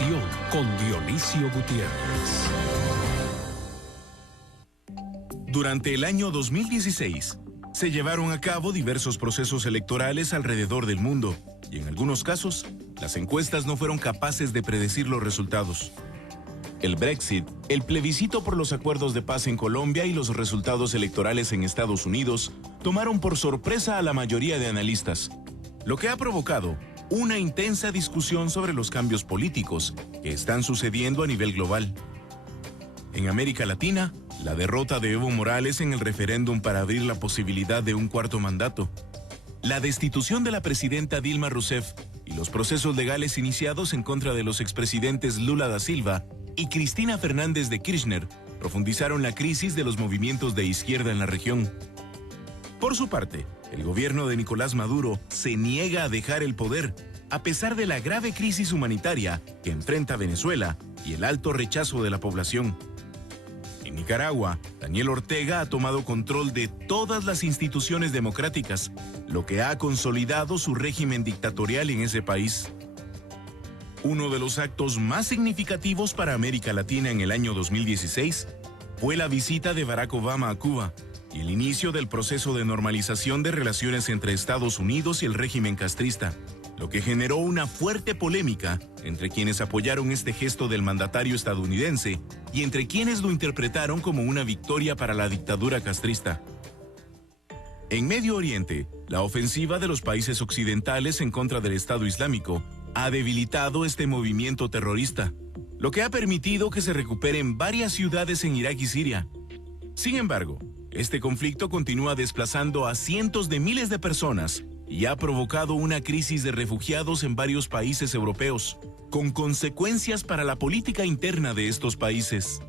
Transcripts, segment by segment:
Univisión con Dionisio Gutiérrez. Durante el año 2016, se llevaron a cabo diversos procesos electorales alrededor del mundo y en algunos casos, las encuestas no fueron capaces de predecir los resultados. El Brexit, el plebiscito por los acuerdos de paz en Colombia y los resultados electorales en Estados Unidos tomaron por sorpresa a la mayoría de analistas, lo que ha provocado una intensa discusión sobre los cambios políticos que están sucediendo a nivel global. En América Latina, la derrota de Evo Morales en el referéndum para abrir la posibilidad de un cuarto mandato, la destitución de la presidenta Dilma Rousseff y los procesos legales iniciados en contra de los expresidentes Lula da Silva y Cristina Fernández de Kirchner profundizaron la crisis de los movimientos de izquierda en la región. Por su parte, el gobierno de Nicolás Maduro se niega a dejar el poder, a pesar de la grave crisis humanitaria que enfrenta Venezuela y el alto rechazo de la población. En Nicaragua, Daniel Ortega ha tomado control de todas las instituciones democráticas, lo que ha consolidado su régimen dictatorial en ese país. Uno de los actos más significativos para América Latina en el año 2016 fue la visita de Barack Obama a Cuba y el inicio del proceso de normalización de relaciones entre Estados Unidos y el régimen castrista, lo que generó una fuerte polémica entre quienes apoyaron este gesto del mandatario estadounidense y entre quienes lo interpretaron como una victoria para la dictadura castrista. En Medio Oriente, la ofensiva de los países occidentales en contra del Estado Islámico ha debilitado este movimiento terrorista, lo que ha permitido que se recuperen varias ciudades en Irak y Siria. Sin embargo, este conflicto continúa desplazando a cientos de miles de personas y ha provocado una crisis de refugiados en varios países europeos, con consecuencias para la política interna de estos países.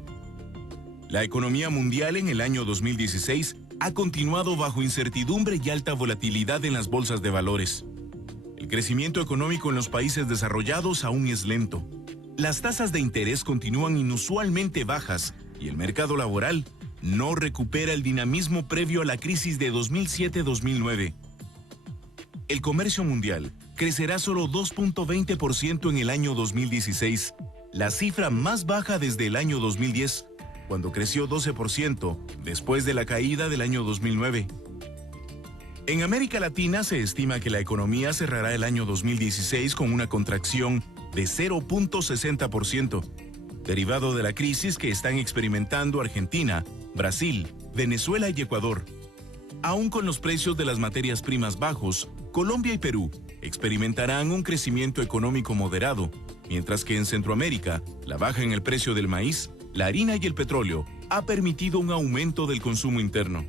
La economía mundial en el año 2016 ha continuado bajo incertidumbre y alta volatilidad en las bolsas de valores. El crecimiento económico en los países desarrollados aún es lento. Las tasas de interés continúan inusualmente bajas y el mercado laboral no recupera el dinamismo previo a la crisis de 2007-2009. El comercio mundial crecerá solo 2.20% en el año 2016, la cifra más baja desde el año 2010, cuando creció 12% después de la caída del año 2009. En América Latina se estima que la economía cerrará el año 2016 con una contracción de 0.60%, derivado de la crisis que están experimentando Argentina, Brasil, Venezuela y Ecuador. Aún con los precios de las materias primas bajos, Colombia y Perú experimentarán un crecimiento económico moderado, mientras que en Centroamérica, la baja en el precio del maíz, la harina y el petróleo ha permitido un aumento del consumo interno.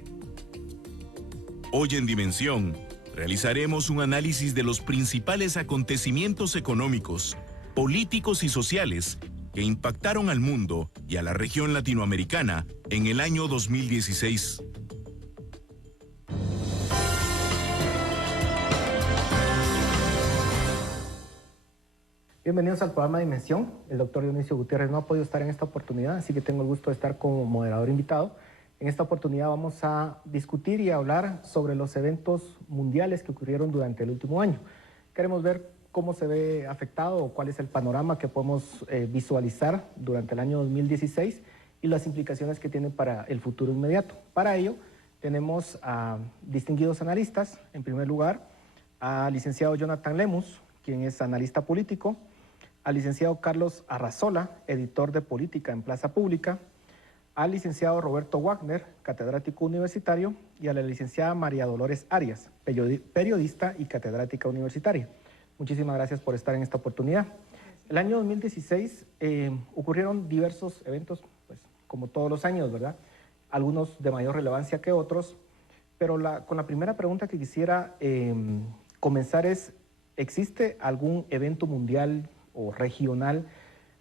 Hoy en Dimensión, realizaremos un análisis de los principales acontecimientos económicos, políticos y sociales que impactaron al mundo y a la región latinoamericana en el año 2016. Bienvenidos al programa Dimensión. El doctor Dionisio Gutiérrez no ha podido estar en esta oportunidad, así que tengo el gusto de estar como moderador invitado. En esta oportunidad vamos a discutir y hablar sobre los eventos mundiales que ocurrieron durante el último año. Queremos ver cómo se ve afectado o cuál es el panorama que podemos visualizar durante el año 2016 y las implicaciones que tiene para el futuro inmediato. Para ello tenemos a distinguidos analistas. En primer lugar, al licenciado Jonathan Lemus, quien es analista político, al licenciado Carlos Arrazola, editor de política en Plaza Pública, al licenciado Roberto Wagner, catedrático universitario, y a la licenciada María Dolores Arias, periodista y catedrática universitaria. Muchísimas gracias por estar en esta oportunidad. El año 2016 ocurrieron diversos eventos, pues como todos los años, ¿verdad? Algunos de mayor relevancia que otros, pero con la primera pregunta que quisiera comenzar es, ¿existe algún evento mundial o regional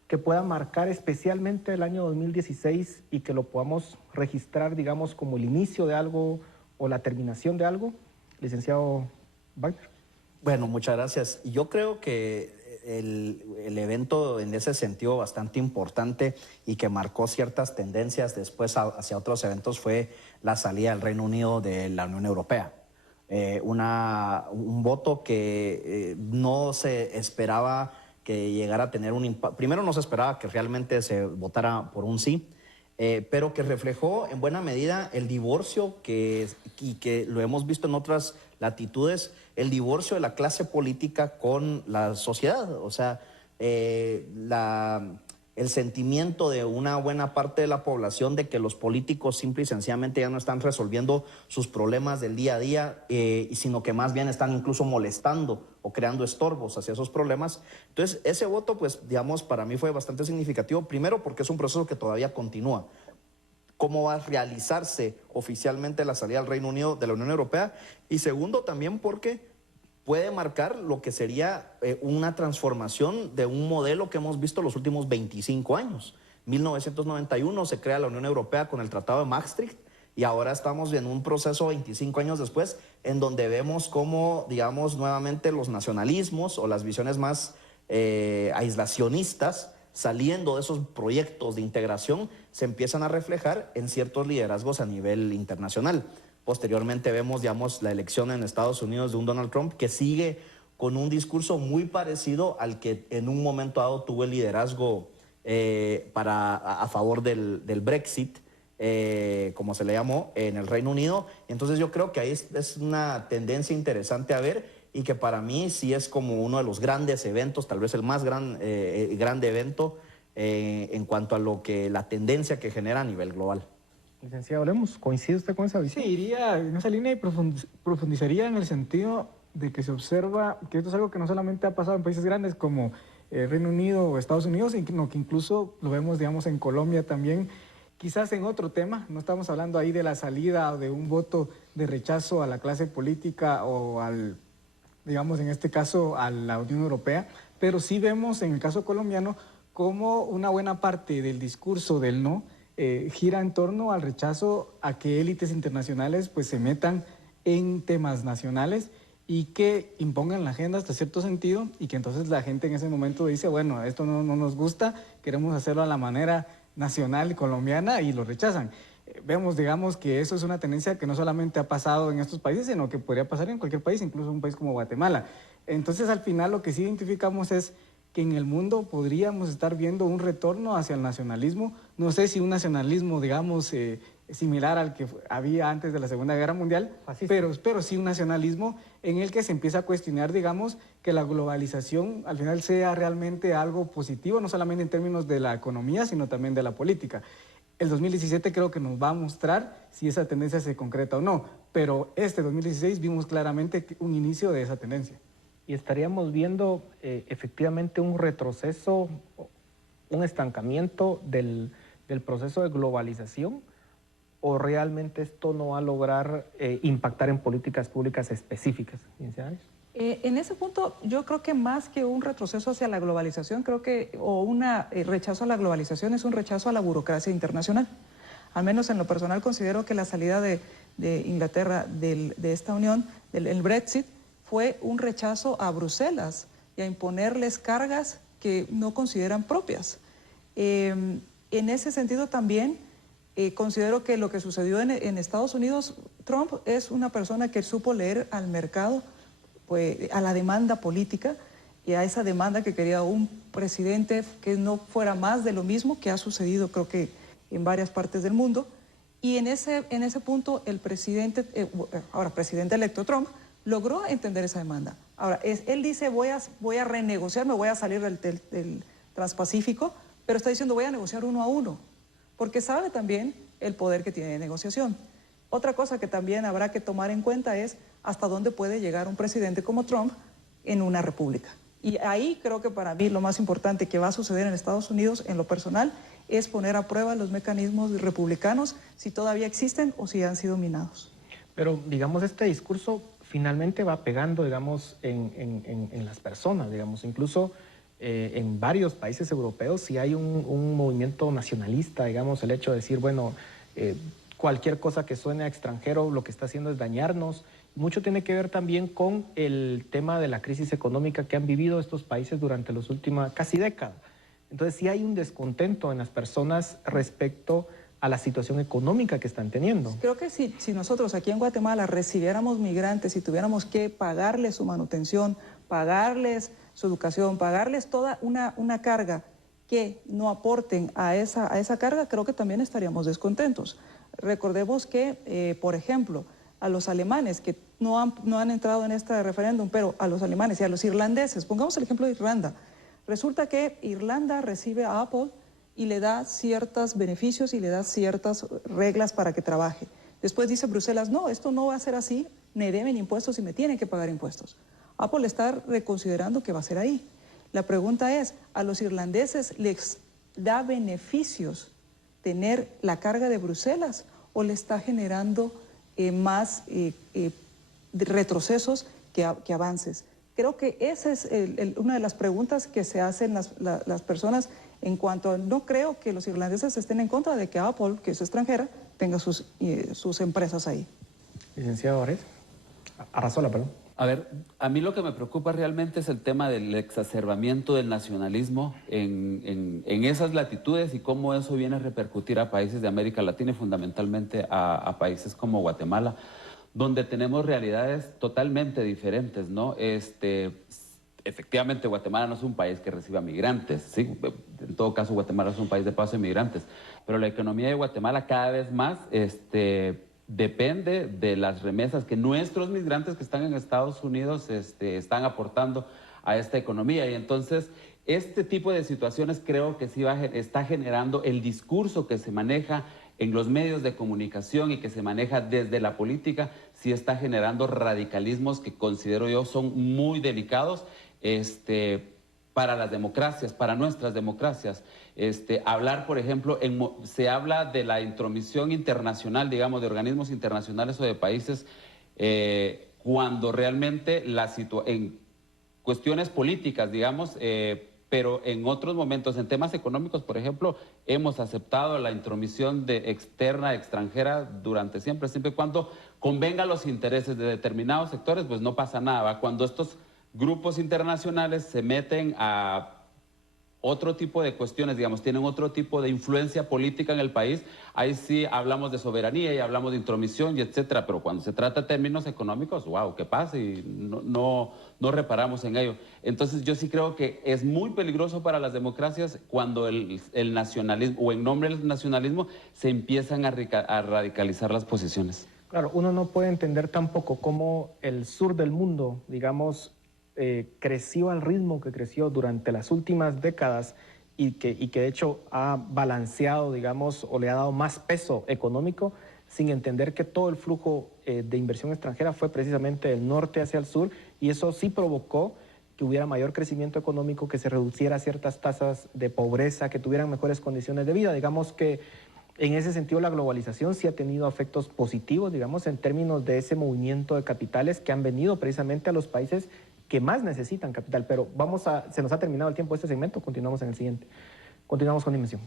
que pueda marcar especialmente el año 2016 y que lo podamos registrar, digamos, como el inicio de algo o la terminación de algo? Licenciado Wagner. Bueno, muchas gracias. Yo creo que el evento en ese sentido bastante importante y que marcó ciertas tendencias después hacia otros eventos fue la salida del Reino Unido de la Unión Europea. Un voto que no se esperaba que llegara a tener un impacto. Primero no se esperaba que realmente se votara por un sí, pero que reflejó en buena medida el divorcio y que lo hemos visto en otras latitudes, el divorcio de la clase política con la sociedad. O sea, el sentimiento de una buena parte de la población de que los políticos simple y sencillamente ya no están resolviendo sus problemas del día a día, sino que más bien están incluso molestando o creando estorbos hacia esos problemas. Entonces, ese voto, pues, digamos, para mí fue bastante significativo, primero porque es un proceso que todavía continúa. ¿Cómo va a realizarse oficialmente la salida del Reino Unido de la Unión Europea? Y segundo, también porque puede marcar lo que sería una transformación de un modelo que hemos visto los últimos 25 años. 1991 se crea la Unión Europea con el Tratado de Maastricht y ahora estamos en un proceso 25 años después en donde vemos cómo, digamos, nuevamente los nacionalismos o las visiones más aislacionistas saliendo de esos proyectos de integración se empiezan a reflejar en ciertos liderazgos a nivel internacional. Posteriormente vemos, digamos, la elección en Estados Unidos de un Donald Trump que sigue con un discurso muy parecido al que en un momento dado tuvo el liderazgo a favor del Brexit, como se le llamó, en el Reino Unido. Entonces yo creo que ahí es una tendencia interesante a ver y que para mí sí es como uno de los grandes eventos, tal vez el más grande evento en cuanto a la tendencia que genera a nivel global. Licenciado Lemos, ¿coincide usted con esa visión? Sí, iría en esa línea y profundizaría en el sentido de que se observa que esto es algo que no solamente ha pasado en países grandes como Reino Unido o Estados Unidos, sino que incluso lo vemos, digamos, en Colombia también, quizás en otro tema. No estamos hablando ahí de la salida de un voto de rechazo a la clase política o digamos, en este caso, a la Unión Europea, pero sí vemos en el caso colombiano cómo una buena parte del discurso del no gira en torno al rechazo a que élites internacionales pues se metan en temas nacionales y que impongan la agenda hasta cierto sentido y que entonces la gente en ese momento dice, bueno, esto no nos gusta, queremos hacerlo a la manera nacional colombiana y lo rechazan. Vemos, digamos, que eso es una tendencia que no solamente ha pasado en estos países, sino que podría pasar en cualquier país, incluso un país como Guatemala. Entonces, al final, lo que sí identificamos es que en el mundo podríamos estar viendo un retorno hacia el nacionalismo. No sé si un nacionalismo, digamos, similar al que había antes de la Segunda Guerra Mundial, pero sí un nacionalismo en el que se empieza a cuestionar, digamos, que la globalización al final sea realmente algo positivo, no solamente en términos de la economía, sino también de la política. El 2017 creo que nos va a mostrar si esa tendencia se concreta o no, pero este 2016 vimos claramente un inicio de esa tendencia. Y estaríamos viendo efectivamente un retroceso, un estancamiento del proceso de globalización, o realmente esto no va a lograr impactar en políticas públicas específicas. En ese punto, yo creo que más que un retroceso hacia la globalización, o un rechazo a la globalización, es un rechazo a la burocracia internacional. Al menos en lo personal considero que la salida de Inglaterra de esta unión, el Brexit, fue un rechazo a Bruselas y a imponerles cargas que no consideran propias. En ese sentido también considero que lo que sucedió en Estados Unidos, Trump es una persona que supo leer al mercado, pues, a la demanda política y a esa demanda que quería un presidente que no fuera más de lo mismo que ha sucedido, creo que en varias partes del mundo. Y en ese punto el presidente, ahora presidente electo Trump, logró entender esa demanda. Ahora, él dice, voy a renegociar, me voy a salir del Transpacífico, pero está diciendo, voy a negociar uno a uno, porque sabe también el poder que tiene de negociación. Otra cosa que también habrá que tomar en cuenta es hasta dónde puede llegar un presidente como Trump en una república. Y ahí creo que para mí lo más importante que va a suceder en Estados Unidos, en lo personal, es poner a prueba los mecanismos republicanos, si todavía existen o si han sido minados. Pero, digamos, este discurso finalmente va pegando, digamos, en las personas, digamos, incluso en varios países europeos sí hay un movimiento nacionalista, digamos, el hecho de decir, bueno, cualquier cosa que suene a extranjero lo que está haciendo es dañarnos. Mucho tiene que ver también con el tema de la crisis económica que han vivido estos países durante las últimas casi décadas. Entonces sí hay un descontento en las personas respecto a la situación económica que están teniendo. Creo que si nosotros aquí en Guatemala recibiéramos migrantes y tuviéramos que pagarles su manutención, pagarles su educación, pagarles toda una carga que no aporten a esa carga, creo que también estaríamos descontentos. Recordemos que, por ejemplo, a los alemanes que no han entrado en este referéndum, pero a los alemanes y a los irlandeses, pongamos el ejemplo de Irlanda, resulta que Irlanda recibe a Apple y le da ciertos beneficios y le da ciertas reglas para que trabaje. Después dice Bruselas, no, esto no va a ser así, me deben impuestos y me tienen que pagar impuestos. Apple está reconsiderando que va a ser ahí. La pregunta es, ¿a los irlandeses les da beneficios tener la carga de Bruselas o le está generando más retrocesos que avances? Creo que esa es una de las preguntas que se hacen las personas en cuanto a, no creo que los irlandeses estén en contra de que Apple, que es extranjera, tenga sus empresas ahí. Licenciado Arias, Arrazola, perdón. A ver, a mí lo que me preocupa realmente es el tema del exacerbamiento del nacionalismo en esas latitudes y cómo eso viene a repercutir a países de América Latina y fundamentalmente a países como Guatemala, donde tenemos realidades totalmente diferentes, ¿no? Efectivamente, Guatemala no es un país que reciba migrantes, ¿sí? En todo caso, Guatemala es un país de paso de migrantes, pero la economía de Guatemala cada vez más depende de las remesas que nuestros migrantes que están en Estados Unidos están aportando a esta economía. Y entonces, este tipo de situaciones creo que sí está generando el discurso que se maneja en los medios de comunicación y que se maneja desde la política, sí está generando radicalismos que considero yo son muy delicados para las democracias, para nuestras democracias. Hablar, por ejemplo, se habla de la intromisión internacional, digamos, de organismos internacionales o de países, cuando realmente en cuestiones políticas, digamos, pero en otros momentos, en temas económicos, por ejemplo, hemos aceptado la intromisión externa, extranjera, durante siempre y cuando convenga los intereses de determinados sectores, pues no pasa nada, ¿va? Cuando estos grupos internacionales se meten a otro tipo de cuestiones, digamos, tienen otro tipo de influencia política en el país, ahí sí hablamos de soberanía y hablamos de intromisión y etcétera, pero cuando se trata de términos económicos, wow, ¿qué pasa? Y no reparamos en ello. Entonces yo sí creo que es muy peligroso para las democracias cuando el nacionalismo, o en nombre del nacionalismo, se empiezan a radicalizar las posiciones. Claro, uno no puede entender tampoco cómo el sur del mundo, digamos, creció al ritmo que creció durante las últimas décadas y que de hecho ha balanceado, digamos, o le ha dado más peso económico, sin entender que todo el flujo de inversión extranjera fue precisamente del norte hacia el sur, y eso sí provocó que hubiera mayor crecimiento económico, que se reduciera ciertas tasas de pobreza, que tuvieran mejores condiciones de vida. Digamos que en ese sentido la globalización sí ha tenido efectos positivos, digamos, en términos de ese movimiento de capitales que han venido precisamente a los países que más necesitan capital. Pero se nos ha terminado el tiempo de este segmento, continuamos en el siguiente. Continuamos con Dimensión.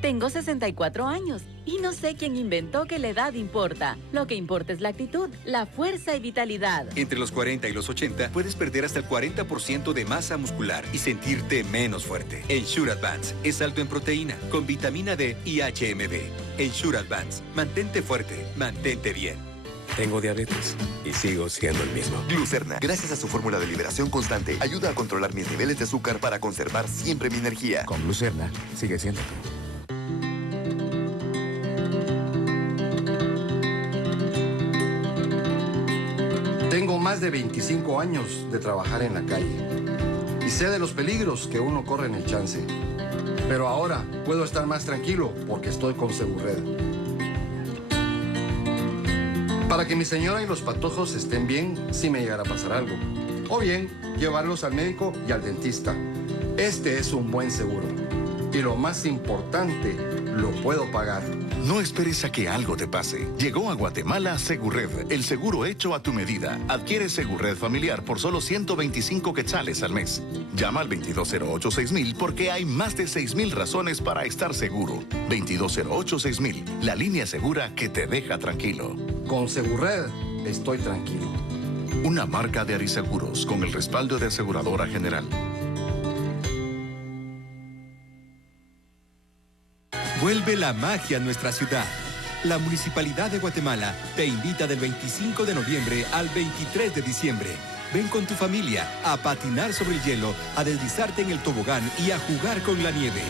Tengo 64 años y no sé quién inventó que la edad importa. Lo que importa es la actitud, la fuerza y vitalidad. Entre los 40 y los 80 puedes perder hasta el 40% de masa muscular y sentirte menos fuerte. Ensure Advance es alto en proteína, con vitamina D y HMB. Ensure Advance, mantente fuerte, mantente bien. Tengo diabetes y sigo siendo el mismo. Glucerna, gracias a su fórmula de liberación constante, ayuda a controlar mis niveles de azúcar para conservar siempre mi energía. Con Glucerna, sigue siendo tú. Tengo más de 25 años de trabajar en la calle y sé de los peligros que uno corre en el chance. Pero ahora puedo estar más tranquilo porque estoy con Segured. Para que mi señora y los patojos estén bien si me llegara a pasar algo. O bien, llevarlos al médico y al dentista. Este es un buen seguro. Y lo más importante, lo puedo pagar. No esperes a que algo te pase. Llegó a Guatemala Segurred, el seguro hecho a tu medida. Adquiere Segurred familiar por solo 125 quetzales al mes. Llama al 2208-6000 porque hay más de 6,000 razones para estar seguro. 2208-6000, la línea segura que te deja tranquilo. Con Segurred estoy tranquilo. Una marca de Ariseguros con el respaldo de Aseguradora General. Vuelve la magia a nuestra ciudad. La Municipalidad de Guatemala te invita del 25 de noviembre al 23 de diciembre. Ven con tu familia a patinar sobre el hielo, a deslizarte en el tobogán y a jugar con la nieve.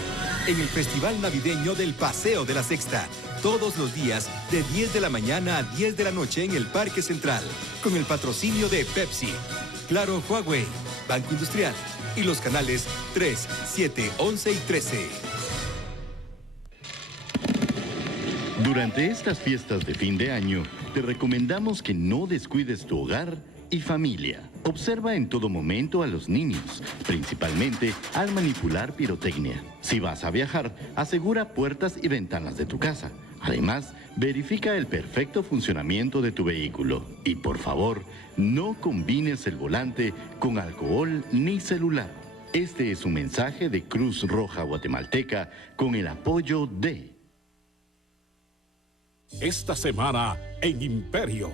En el Festival Navideño del Paseo de la Sexta, todos los días de 10 de la mañana a 10 de la noche en el Parque Central, con el patrocinio de Pepsi, Claro, Huawei, Banco Industrial y los canales 3, 7, 11 y 13. Durante estas fiestas de fin de año, te recomendamos que no descuides tu hogar y familia. Observa en todo momento a los niños, principalmente al manipular pirotecnia. Si vas a viajar, asegura puertas y ventanas de tu casa. Además, verifica el perfecto funcionamiento de tu vehículo. Y por favor, no combines el volante con alcohol ni celular. Este es un mensaje de Cruz Roja Guatemalteca con el apoyo de... Esta semana en Imperio.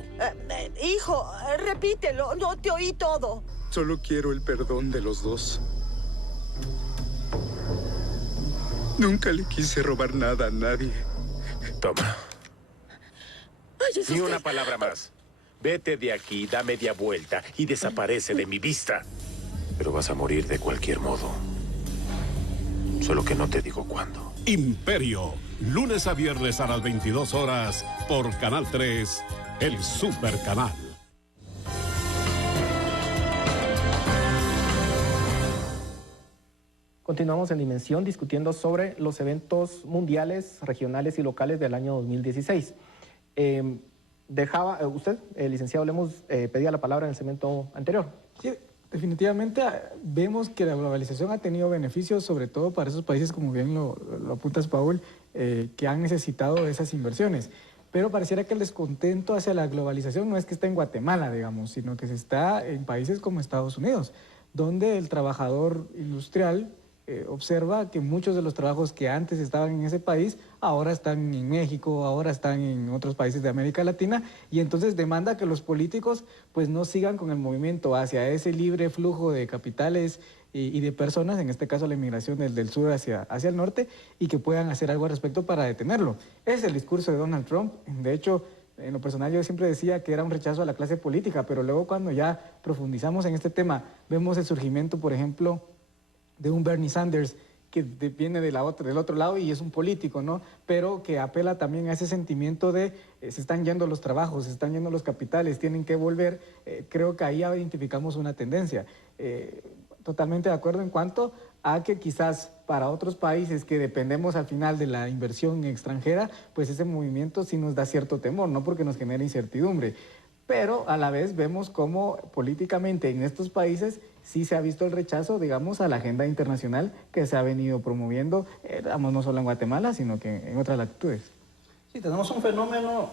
Hijo, repítelo, no te oí todo. Solo quiero el perdón de los dos. Nunca le quise robar nada a nadie. Toma. Ay, Ni una palabra más. Vete de aquí, da media vuelta y desaparece de mi vista. Pero vas a morir de cualquier modo. Solo que no te digo cuándo. Imperio. Lunes a viernes a las 22 horas por Canal 3, el Super Canal. Continuamos en Dimensión discutiendo sobre los eventos mundiales, regionales y locales del año 2016. Usted, licenciado Lemos, pedía la palabra en el segmento anterior. Sí, definitivamente vemos que la globalización ha tenido beneficios, sobre todo para esos países, como bien lo apuntas, Paul, que han necesitado esas inversiones. Pero pareciera que el descontento hacia la globalización no es que esté en Guatemala, digamos, sino que se está en países como Estados Unidos, donde el trabajador industrial observa que muchos de los trabajos que antes estaban en ese país ahora están en México, ahora están en otros países de América Latina, y entonces demanda que los políticos pues no sigan con el movimiento hacia ese libre flujo de capitales y de personas, en este caso la inmigración del sur hacia el norte, y que puedan hacer algo al respecto para detenerlo. Es el discurso de Donald Trump. De hecho, en lo personal yo siempre decía que era un rechazo a la clase política, pero luego cuando ya profundizamos en este tema, vemos el surgimiento, por ejemplo, de un Bernie Sanders que viene del otro lado y es un político, ¿no? Pero que apela también a ese sentimiento de se están yendo los trabajos, se están yendo los capitales, tienen que volver. Creo que ahí identificamos una tendencia. Totalmente de acuerdo en cuanto a que quizás para otros países que dependemos al final de la inversión extranjera, pues ese movimiento sí nos da cierto temor, no porque nos genera incertidumbre. Pero a la vez vemos cómo políticamente en estos países sí se ha visto el rechazo, digamos, a la agenda internacional que se ha venido promoviendo, no solo en Guatemala, sino que en otras latitudes. Sí, tenemos un fenómeno,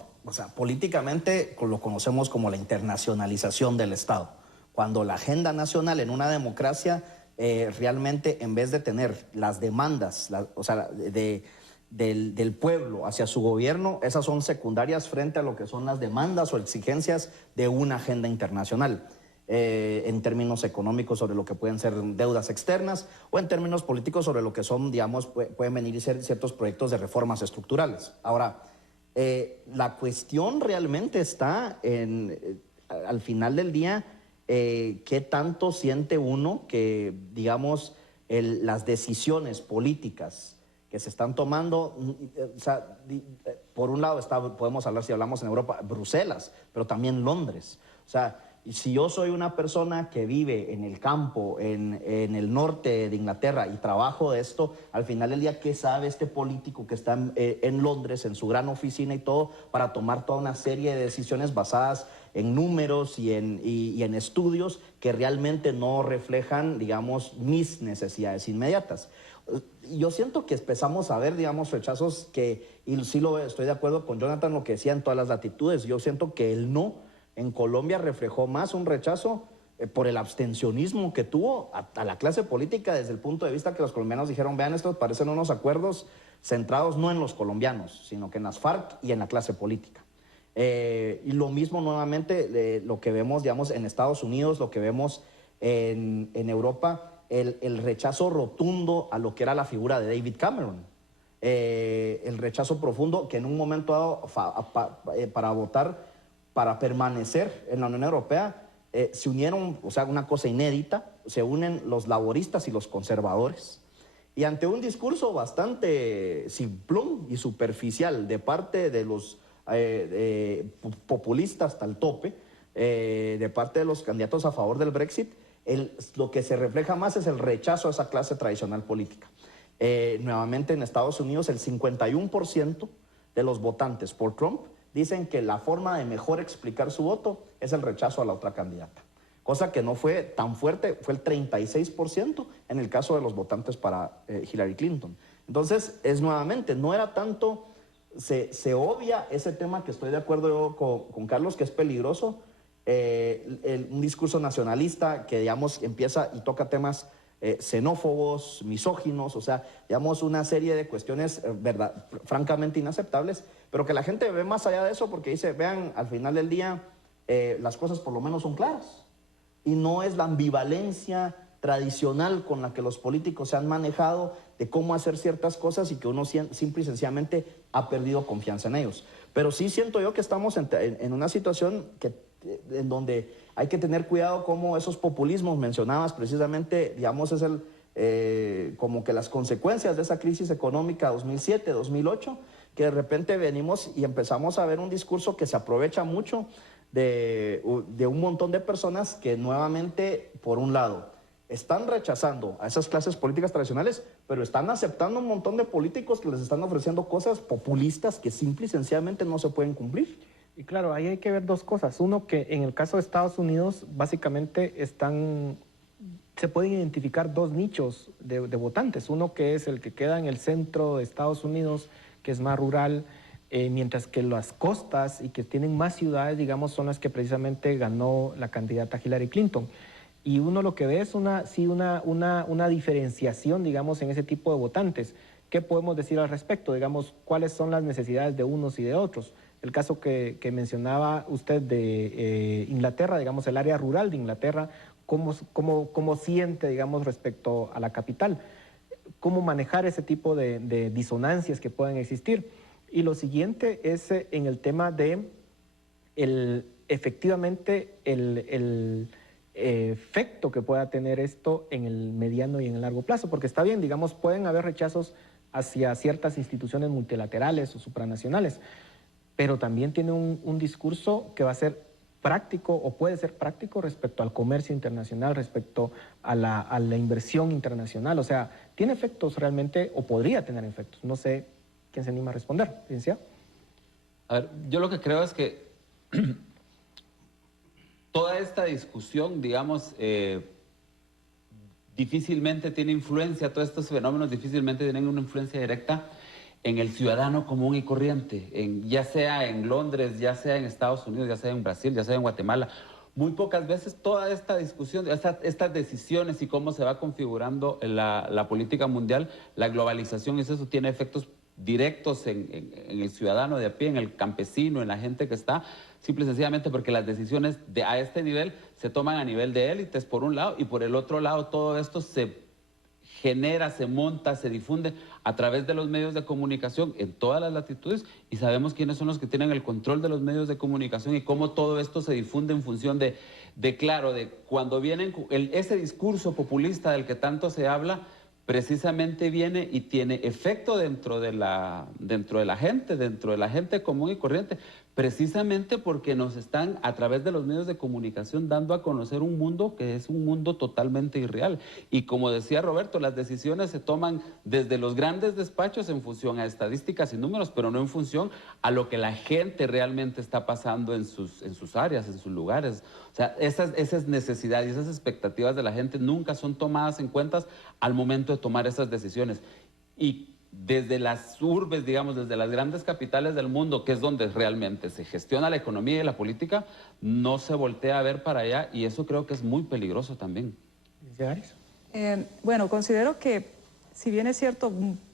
políticamente lo conocemos como la internacionalización del Estado. Cuando la agenda nacional en una democracia realmente, en vez de tener las demandas, del pueblo hacia su gobierno, esas son secundarias frente a lo que son las demandas o exigencias de una agenda internacional. En términos económicos sobre lo que pueden ser deudas externas o en términos políticos sobre lo que son, digamos, pueden venir y ser ciertos proyectos de reformas estructurales. Ahora, la cuestión realmente está al final del día, qué tanto siente uno que, digamos, las decisiones políticas que se están tomando, por un lado podemos hablar, si hablamos en Europa, Bruselas, pero también Londres. O sea, si yo soy una persona que vive en el campo, en el norte de Inglaterra y trabajo de esto, al final del día, ¿qué sabe este político que está en Londres, en su gran oficina y todo, para tomar toda una serie de decisiones basadas en números y en estudios que realmente no reflejan, digamos, mis necesidades inmediatas. Yo siento que empezamos a ver, digamos, rechazos que, y sí estoy de acuerdo con Jonathan, lo que decía en todas las latitudes. Yo siento que el no en Colombia reflejó más un rechazo por el abstencionismo que tuvo a la clase política, desde el punto de vista que los colombianos dijeron, vean, estos parecen unos acuerdos centrados no en los colombianos, sino que en las FARC y en la clase política. Y lo mismo nuevamente lo que vemos, digamos, en Estados Unidos, lo que vemos en Europa, el rechazo rotundo a lo que era la figura de David Cameron, el rechazo profundo que en un momento dado para votar, para permanecer en la Unión Europea, se unieron, o sea, una cosa inédita, se unen los laboristas y los conservadores. Y ante un discurso bastante simplón y superficial de parte de los populistas hasta el tope, de parte de los candidatos a favor del Brexit, lo que se refleja más es el rechazo a esa clase tradicional política. Nuevamente en Estados Unidos el 51% de los votantes por Trump dicen que la forma de mejor explicar su voto es el rechazo a la otra candidata. Cosa que no fue tan fuerte, fue el 36% en el caso de los votantes para Hillary Clinton. Entonces, nuevamente, no era tanto, se obvia ese tema que estoy de acuerdo yo con Carlos, que es peligroso, un discurso nacionalista que, digamos, empieza y toca temas xenófobos, misóginos, o sea, digamos, una serie de cuestiones francamente inaceptables, pero que la gente ve más allá de eso porque dice, vean, al final del día las cosas por lo menos son claras y no es la ambivalencia tradicional con la que los políticos se han manejado de cómo hacer ciertas cosas y que uno simple y sencillamente ha perdido confianza en ellos. Pero sí siento yo que estamos en una situación en donde hay que tener cuidado cómo esos populismos mencionabas precisamente, digamos, es como que las consecuencias de esa crisis económica 2007, 2008, que de repente venimos y empezamos a ver un discurso que se aprovecha mucho de un montón de personas que nuevamente, por un lado, están rechazando a esas clases políticas tradicionales, pero están aceptando un montón de políticos que les están ofreciendo cosas populistas que simple y sencillamente no se pueden cumplir. Y claro, ahí hay que ver dos cosas. Uno, que en el caso de Estados Unidos, básicamente se pueden identificar dos nichos de votantes. Uno que es el que queda en el centro de Estados Unidos, que es más rural, mientras que las costas y que tienen más ciudades, digamos, son las que precisamente ganó la candidata Hillary Clinton. Y uno lo que ve es una diferenciación, digamos, en ese tipo de votantes. ¿Qué podemos decir al respecto? Digamos, ¿cuáles son las necesidades de unos y de otros? El caso que mencionaba usted de Inglaterra, digamos, el área rural de Inglaterra, ¿cómo siente, digamos, respecto a la capital? ¿Cómo manejar ese tipo de disonancias que puedan existir? Y lo siguiente es en el tema de efectivamente el efecto que pueda tener esto en el mediano y en el largo plazo, porque está bien, digamos, pueden haber rechazos hacia ciertas instituciones multilaterales o supranacionales, pero también tiene un discurso que va a ser práctico o puede ser práctico respecto al comercio internacional, respecto a la inversión internacional. O sea, tiene efectos realmente, o podría tener efectos. No sé quién se anima a responder. ¿Ciencia? A ver, yo lo que creo es que toda esta discusión, digamos, difícilmente tiene influencia, todos estos fenómenos difícilmente tienen una influencia directa en el ciudadano común y corriente, ya sea en Londres, ya sea en Estados Unidos, ya sea en Brasil, ya sea en Guatemala. Muy pocas veces toda esta discusión, estas decisiones y cómo se va configurando la política mundial, la globalización, eso tiene efectos directos en el ciudadano de a pie, en el campesino, en la gente que está, simple y sencillamente porque las decisiones a este nivel se toman a nivel de élites por un lado y por el otro lado todo esto se genera, se monta, se difunde a través de los medios de comunicación en todas las latitudes y sabemos quiénes son los que tienen el control de los medios de comunicación y cómo todo esto se difunde en función de cuando vienen ese discurso populista del que tanto se habla, precisamente viene y tiene efecto dentro de la gente común y corriente, precisamente porque nos están, a través de los medios de comunicación, dando a conocer un mundo que es un mundo totalmente irreal. Y como decía Roberto, las decisiones se toman desde los grandes despachos en función a estadísticas y números, pero no en función a lo que la gente realmente está pasando en sus áreas, en sus lugares. O sea, esas necesidades y esas expectativas de la gente nunca son tomadas en cuenta al momento de tomar esas decisiones. Y desde las urbes, digamos, desde las grandes capitales del mundo, que es donde realmente se gestiona la economía y la política, no se voltea a ver para allá, y eso creo que es muy peligroso también. Bueno, considero que si bien es cierto,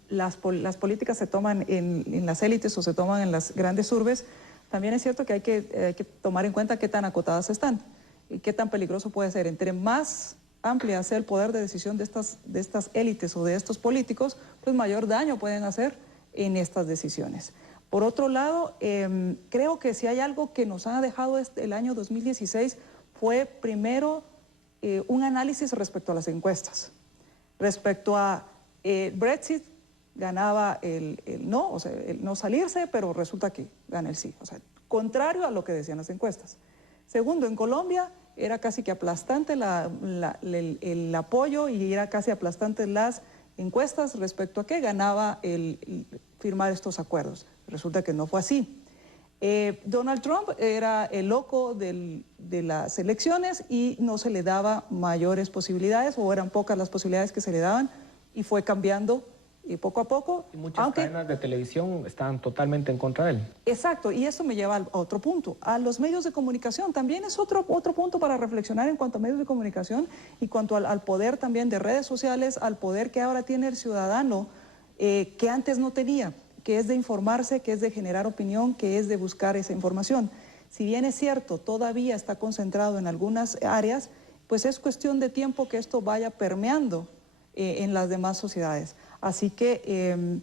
las políticas se toman en las élites o se toman en las grandes urbes, también es cierto que hay que tomar en cuenta qué tan acotadas están y qué tan peligroso puede ser. Entre más amplia sea el poder de decisión de estas élites o de estos políticos, pues mayor daño pueden hacer en estas decisiones. Por otro lado, creo que si hay algo que nos ha dejado el año 2016 fue primero un análisis respecto a las encuestas. Respecto a Brexit, ganaba el no, o sea, el no salirse, pero resulta que gana el sí. O sea, contrario a lo que decían las encuestas. Segundo, en Colombia era casi que aplastante el apoyo y era casi aplastante las encuestas respecto a que ganaba el firmar estos acuerdos. Resulta que no fue así. Donald Trump era el loco de las elecciones y no se le daba mayores posibilidades, o eran pocas las posibilidades que se le daban, y fue cambiando y poco a poco. Y muchas cadenas de televisión estaban totalmente en contra de él. Exacto, y eso me lleva a otro punto. A los medios de comunicación también es otro punto para reflexionar en cuanto a medios de comunicación y cuanto al poder también de redes sociales, al poder que ahora tiene el ciudadano que antes no tenía, que es de informarse, que es de generar opinión, que es de buscar esa información. Si bien es cierto, todavía está concentrado en algunas áreas, pues es cuestión de tiempo que esto vaya permeando en las demás sociedades. Así que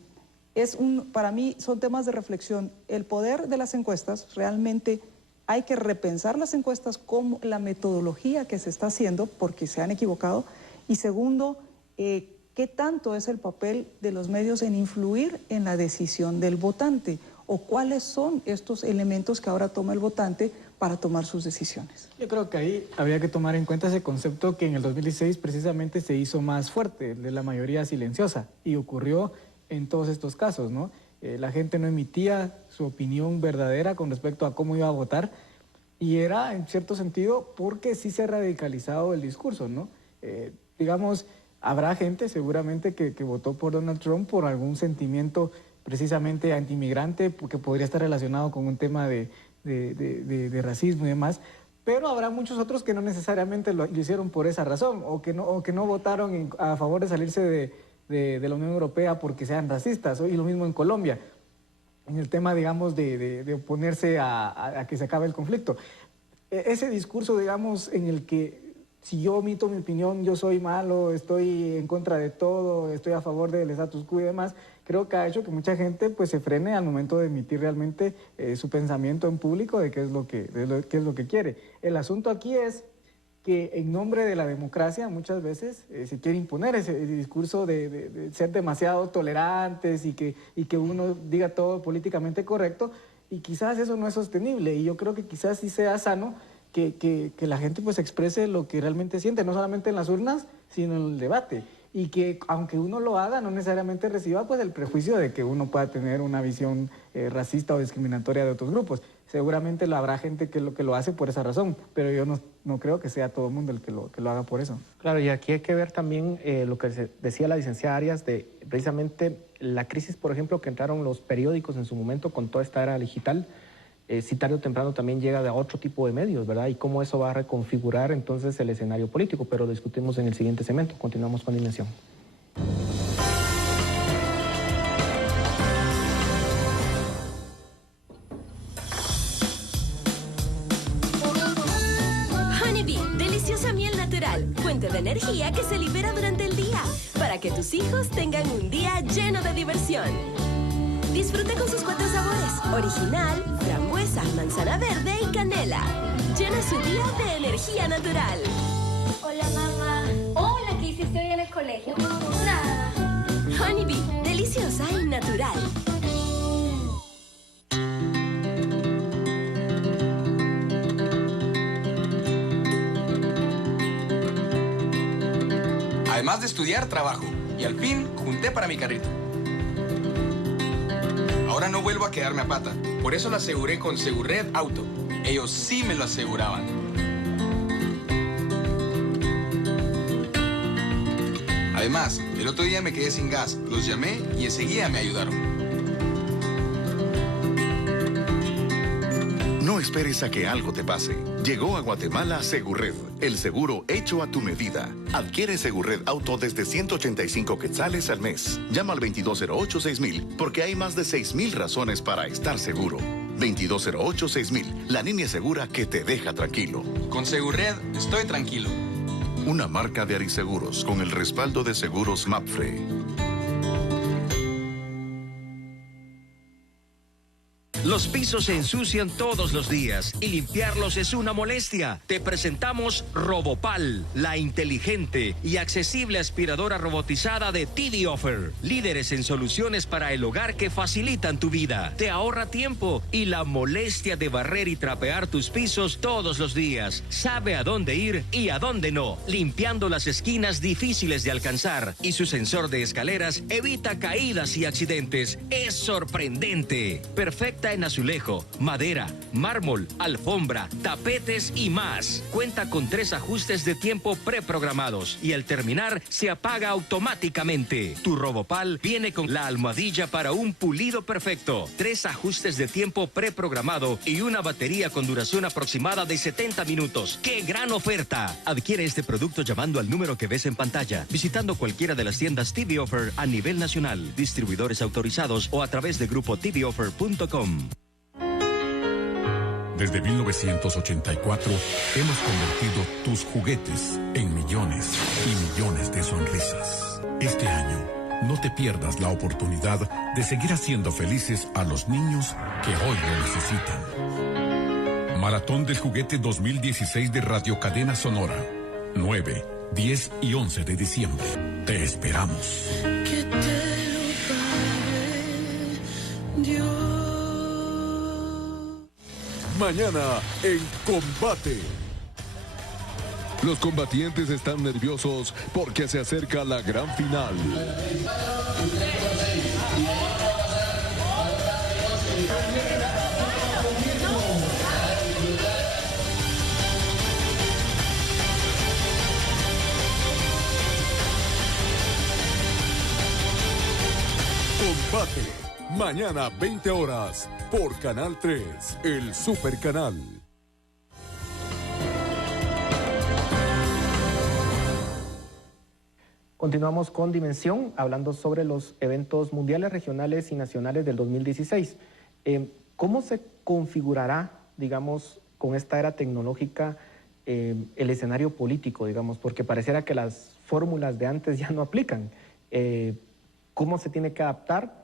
para mí son temas de reflexión. El poder de las encuestas, realmente hay que repensar las encuestas como la metodología que se está haciendo, porque se han equivocado. Y segundo, ¿qué tanto es el papel de los medios en influir en la decisión del votante? ¿O cuáles son estos elementos que ahora toma el votante para tomar sus decisiones? Yo creo que ahí habría que tomar en cuenta ese concepto que en el 2016 precisamente se hizo más fuerte, el de la mayoría silenciosa, y ocurrió en todos estos casos, ¿no? La gente no emitía su opinión verdadera con respecto a cómo iba a votar, y era en cierto sentido porque sí se ha radicalizado el discurso, ¿no? Digamos, habrá gente seguramente que votó por Donald Trump por algún sentimiento precisamente antimigrante, porque podría estar relacionado con un tema de racismo y demás, pero habrá muchos otros que no necesariamente lo hicieron por esa razón, o que no votaron a favor de salirse de la Unión Europea porque sean racistas, y lo mismo en Colombia, en el tema, digamos, de oponerse a que se acabe el conflicto. Ese discurso, digamos, en el que si yo omito mi opinión, yo soy malo, estoy en contra de todo, estoy a favor del status quo y demás, creo que ha hecho que mucha gente pues se frene al momento de emitir realmente su pensamiento en público de qué es lo que quiere. El asunto aquí es que en nombre de la democracia muchas veces se quiere imponer ese discurso de ser demasiado tolerantes y que uno diga todo políticamente correcto, y quizás eso no es sostenible, y yo creo que quizás sí sea sano que la gente pues exprese lo que realmente siente, no solamente en las urnas, sino en el debate. Y que aunque uno lo haga, no necesariamente reciba pues el prejuicio de que uno pueda tener una visión racista o discriminatoria de otros grupos. Seguramente habrá gente que lo hace por esa razón, pero yo no creo que sea todo el mundo el que lo haga por eso. Claro, y aquí hay que ver también lo que decía la licenciada Arias de precisamente la crisis, por ejemplo, que entraron los periódicos en su momento con toda esta era digital. Si tarde o temprano también llega a otro tipo de medios, ¿verdad? Y cómo eso va a reconfigurar entonces el escenario político, pero lo discutimos en el siguiente segmento. Continuamos con Dimensión. Honeybee, deliciosa miel natural, fuente de energía que se libera durante el día, para que tus hijos tengan un día lleno de diversión. Disfrute con sus 4 sabores: original, frambuesa, manzana verde y canela. Llena su día de energía natural. Hola, mamá. Hola, ¿qué hiciste hoy en el colegio? Nada. Honeybee, deliciosa y natural. Además de estudiar, trabajo. Y al fin, junté para mi carrito. Ahora no vuelvo a quedarme a pata. Por eso lo aseguré con Segurred Auto. Ellos sí me lo aseguraban. Además, el otro día me quedé sin gas. Los llamé y enseguida me ayudaron. No esperes a que algo te pase. Llegó a Guatemala Segurred, el seguro hecho a tu medida. Adquiere Segurred Auto desde 185 quetzales al mes. Llama al 2208-6000 porque hay más de 6,000 razones para estar seguro. 2208-6000, la línea segura que te deja tranquilo. Con Segurred estoy tranquilo. Una marca de Ariseguros con el respaldo de Seguros Mapfre. Los pisos se ensucian todos los días y limpiarlos es una molestia. Te presentamos Robopal, la inteligente y accesible aspiradora robotizada de TV Offer. Líderes en soluciones para el hogar que facilitan tu vida. Te ahorra tiempo y la molestia de barrer y trapear tus pisos todos los días. Sabe a dónde ir y a dónde no, limpiando las esquinas difíciles de alcanzar. Y su sensor de escaleras evita caídas y accidentes. Es sorprendente. Perfecta en azulejo, madera, mármol, alfombra, tapetes y más. Cuenta con 3 ajustes de tiempo preprogramados y al terminar se apaga automáticamente. Tu Robopal viene con la almohadilla para un pulido perfecto, 3 ajustes de tiempo preprogramado y una batería con duración aproximada de 70 minutos. ¡Qué gran oferta! Adquiere este producto llamando al número que ves en pantalla, visitando cualquiera de las tiendas TV Offer a nivel nacional, distribuidores autorizados o a través de grupo tvoffer.com. Desde 1984 hemos convertido tus juguetes en millones y millones de sonrisas. Este año, no te pierdas la oportunidad de seguir haciendo felices a los niños que hoy lo necesitan. Maratón del Juguete 2016 de Radio Cadena Sonora. 9, 10 y 11 de diciembre. Te esperamos. Que te lo pague Dios. Mañana en Combate. Los combatientes están nerviosos porque se acerca la gran final. Combate. Mañana 20 horas por Canal 3, el Super Canal. Continuamos con Dimensión, hablando sobre los eventos mundiales, regionales y nacionales del 2016. ¿Cómo se configurará, digamos, con esta era tecnológica, el escenario político, digamos? Porque pareciera que las fórmulas de antes ya no aplican. ¿Cómo se tiene que adaptar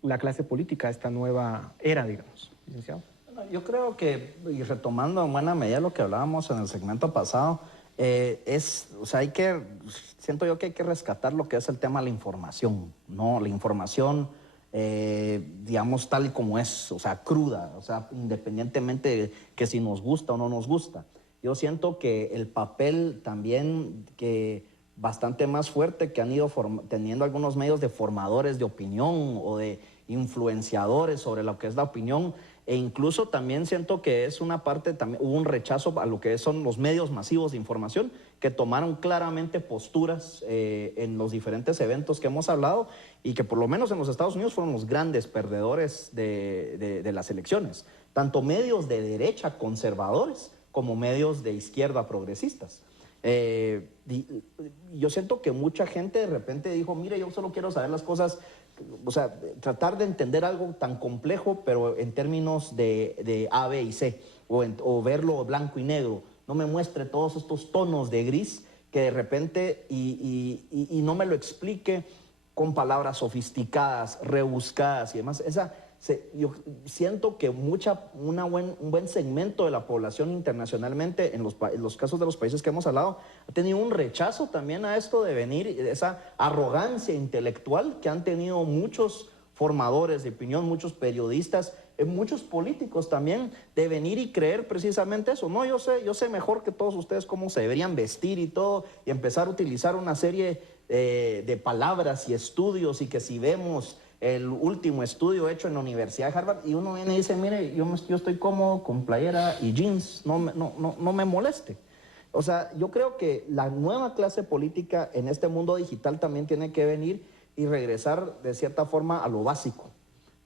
la clase política a esta nueva era, digamos, licenciado? Yo creo que, y retomando en buena medida lo que hablábamos en el segmento pasado, siento yo que hay que rescatar lo que es el tema de la información, ¿no? La información, digamos, tal y como es, o sea, cruda, o sea, independientemente de que si nos gusta o no nos gusta. Yo siento que el papel también que bastante más fuerte que han ido teniendo algunos medios de formadores de opinión o de influenciadores sobre lo que es la opinión, e incluso también siento que es una parte, también hubo un rechazo a lo que son los medios masivos de información que tomaron claramente posturas en los diferentes eventos que hemos hablado y que por lo menos en los Estados Unidos fueron los grandes perdedores de las elecciones, tanto medios de derecha conservadores como medios de izquierda progresistas. Yo siento que mucha gente de repente dijo, mire, yo solo quiero saber las cosas, o sea, tratar de entender algo tan complejo, pero en términos de A, B y C, o verlo blanco y negro, no me muestre todos estos tonos de gris que de repente, y no me lo explique con palabras sofisticadas, rebuscadas y demás. Yo siento que un buen segmento de la población internacionalmente, en los casos de los países que hemos hablado, ha tenido un rechazo también a esto de venir, esa arrogancia intelectual que han tenido muchos formadores de opinión, muchos periodistas muchos políticos también de venir y creer precisamente eso. No, yo sé mejor que todos ustedes cómo se deberían vestir y todo, y empezar a utilizar una serie de palabras y estudios, y que si vemos el último estudio hecho en la Universidad de Harvard, y uno viene y dice, mire, yo estoy cómodo con playera y jeans, no me moleste. O sea, yo creo que la nueva clase política en este mundo digital también tiene que venir y regresar de cierta forma a lo básico.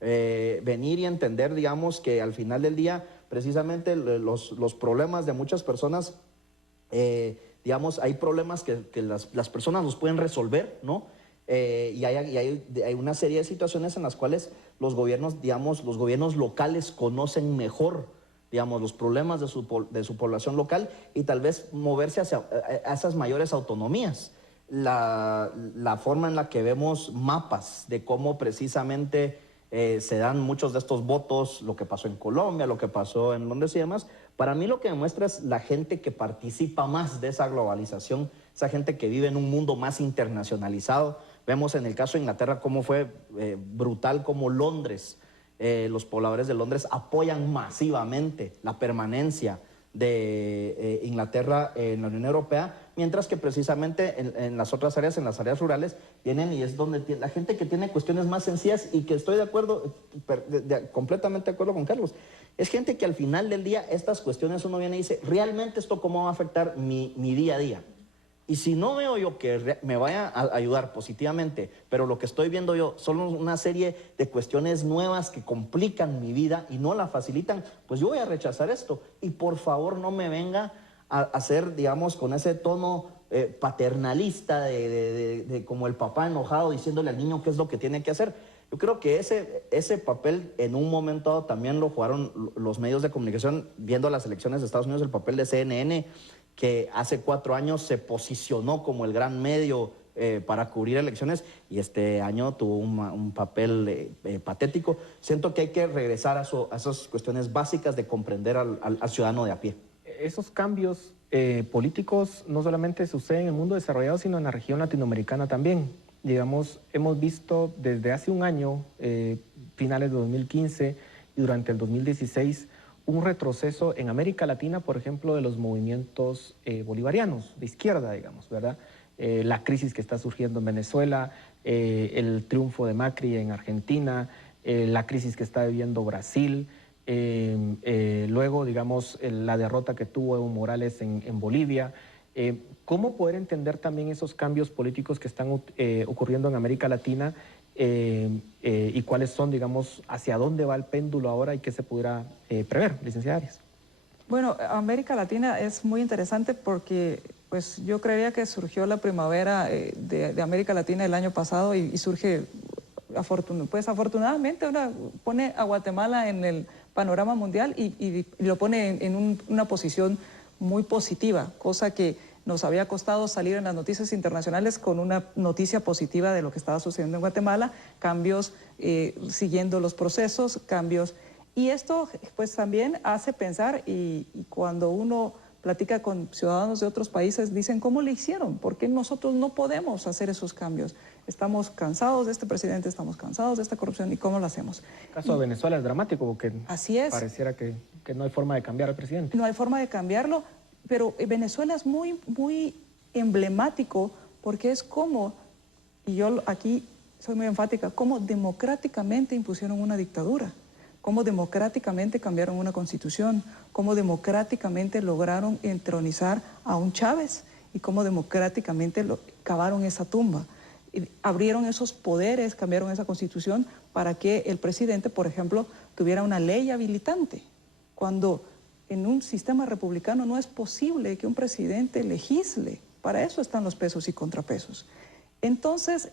Venir y entender, digamos, que al final del día, precisamente los problemas de muchas personas, digamos, hay problemas que las personas los pueden resolver, ¿no? Y hay una serie de situaciones en las cuales los gobiernos, digamos, los gobiernos locales conocen mejor, digamos, los problemas de su población local, y tal vez moverse hacia esas mayores autonomías. La forma en la que vemos mapas de cómo precisamente se dan muchos de estos votos, lo que pasó en Colombia, lo que pasó en Londres y demás, para mí lo que demuestra es la gente que participa más de esa globalización, esa gente que vive en un mundo más internacionalizado. Vemos en el caso de Inglaterra cómo fue brutal, como Londres, los pobladores de Londres apoyan masivamente la permanencia de Inglaterra en la Unión Europea, mientras que precisamente en las otras áreas, en las áreas rurales, vienen y es donde la gente que tiene cuestiones más sencillas, y que estoy de acuerdo, completamente de acuerdo con Carlos, es gente que al final del día estas cuestiones uno viene y dice, ¿realmente esto cómo va a afectar mi día a día? Y si no veo yo que me vaya a ayudar positivamente, pero lo que estoy viendo yo son una serie de cuestiones nuevas que complican mi vida y no la facilitan, pues yo voy a rechazar esto. Y por favor no me venga a hacer, digamos, con ese tono paternalista de como el papá enojado diciéndole al niño qué es lo que tiene que hacer. Yo creo que ese papel en un momento dado también lo jugaron los medios de comunicación, viendo las elecciones de Estados Unidos, el papel de CNN, que hace 4 años se posicionó como el gran medio para cubrir elecciones, y este año tuvo un papel patético. Siento que hay que regresar a esas cuestiones básicas de comprender al ciudadano de a pie. Esos cambios políticos no solamente suceden en el mundo desarrollado, sino en la región latinoamericana también. Digamos, hemos visto desde hace un año, finales de 2015 y durante el 2016, un retroceso en América Latina, por ejemplo, de los movimientos bolivarianos, de izquierda, digamos, ¿verdad? La crisis que está surgiendo en Venezuela, el triunfo de Macri en Argentina, la crisis que está viviendo Brasil, luego, digamos, la derrota que tuvo Evo Morales en Bolivia. ¿Cómo poder entender también esos cambios políticos que están ocurriendo en América Latina y cuáles son, digamos, hacia dónde va el péndulo ahora y qué se pudiera prever, licenciada Arias? Bueno, América Latina es muy interesante porque pues yo creería que surgió la primavera de América Latina el año pasado y surge, pues afortunadamente pone a Guatemala en el panorama mundial y lo pone en una posición muy positiva, cosa que nos había costado salir en las noticias internacionales con una noticia positiva de lo que estaba sucediendo en Guatemala, cambios siguiendo los procesos, cambios. Y esto pues también hace pensar, y cuando uno platica con ciudadanos de otros países, dicen, ¿cómo le hicieron? ¿Por qué nosotros no podemos hacer esos cambios? Estamos cansados de este presidente, estamos cansados de esta corrupción, ¿y cómo lo hacemos? El caso de Venezuela es dramático porque así es. Pareciera que no hay forma de cambiar al presidente. No hay forma de cambiarlo, pero Venezuela es muy, muy emblemático porque es como, y yo aquí soy muy enfática, cómo democráticamente impusieron una dictadura, cómo democráticamente cambiaron una constitución, cómo democráticamente lograron entronizar a un Chávez y cómo democráticamente cavaron esa tumba. Abrieron esos poderes, cambiaron esa constitución para que el presidente, por ejemplo, tuviera una ley habilitante, cuando en un sistema republicano no es posible que un presidente legisle. Para eso están los pesos y contrapesos. Entonces,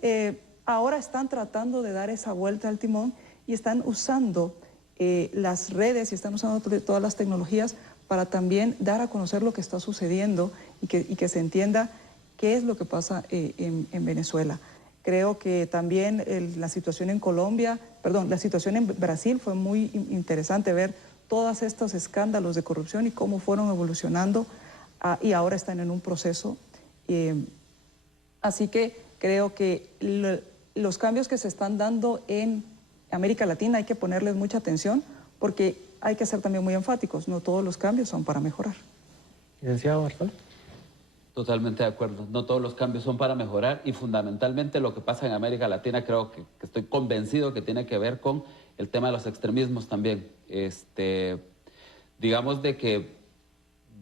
ahora están tratando de dar esa vuelta al timón y están usando las redes y están usando todas las tecnologías para también dar a conocer lo que está sucediendo y que se entienda qué es lo que pasa en Venezuela. Creo que también la situación en la situación en Brasil fue muy interesante ver todos estos escándalos de corrupción y cómo fueron evolucionando y ahora están en un proceso. Así que creo que los cambios que se están dando en América Latina hay que ponerles mucha atención porque hay que ser también muy enfáticos, no todos los cambios son para mejorar. Licenciado Bartol. Totalmente de acuerdo. No todos los cambios son para mejorar y fundamentalmente lo que pasa en América Latina creo que estoy convencido que tiene que ver con el tema de los extremismos también. Digamos de que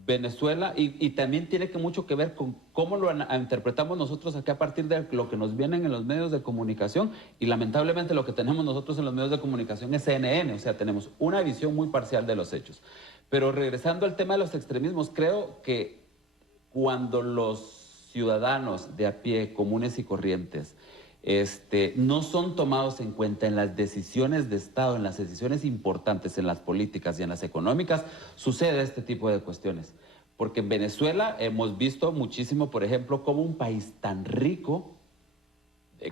Venezuela, y también tiene mucho que ver con cómo lo interpretamos nosotros aquí a partir de lo que nos vienen en los medios de comunicación, y lamentablemente lo que tenemos nosotros en los medios de comunicación es CNN, o sea, tenemos una visión muy parcial de los hechos. Pero regresando al tema de los extremismos, creo que cuando los ciudadanos de a pie, comunes y corrientes, no son tomados en cuenta en las decisiones de Estado, en las decisiones importantes, en las políticas y en las económicas, sucede este tipo de cuestiones. Porque en Venezuela hemos visto muchísimo, por ejemplo, cómo un país tan rico,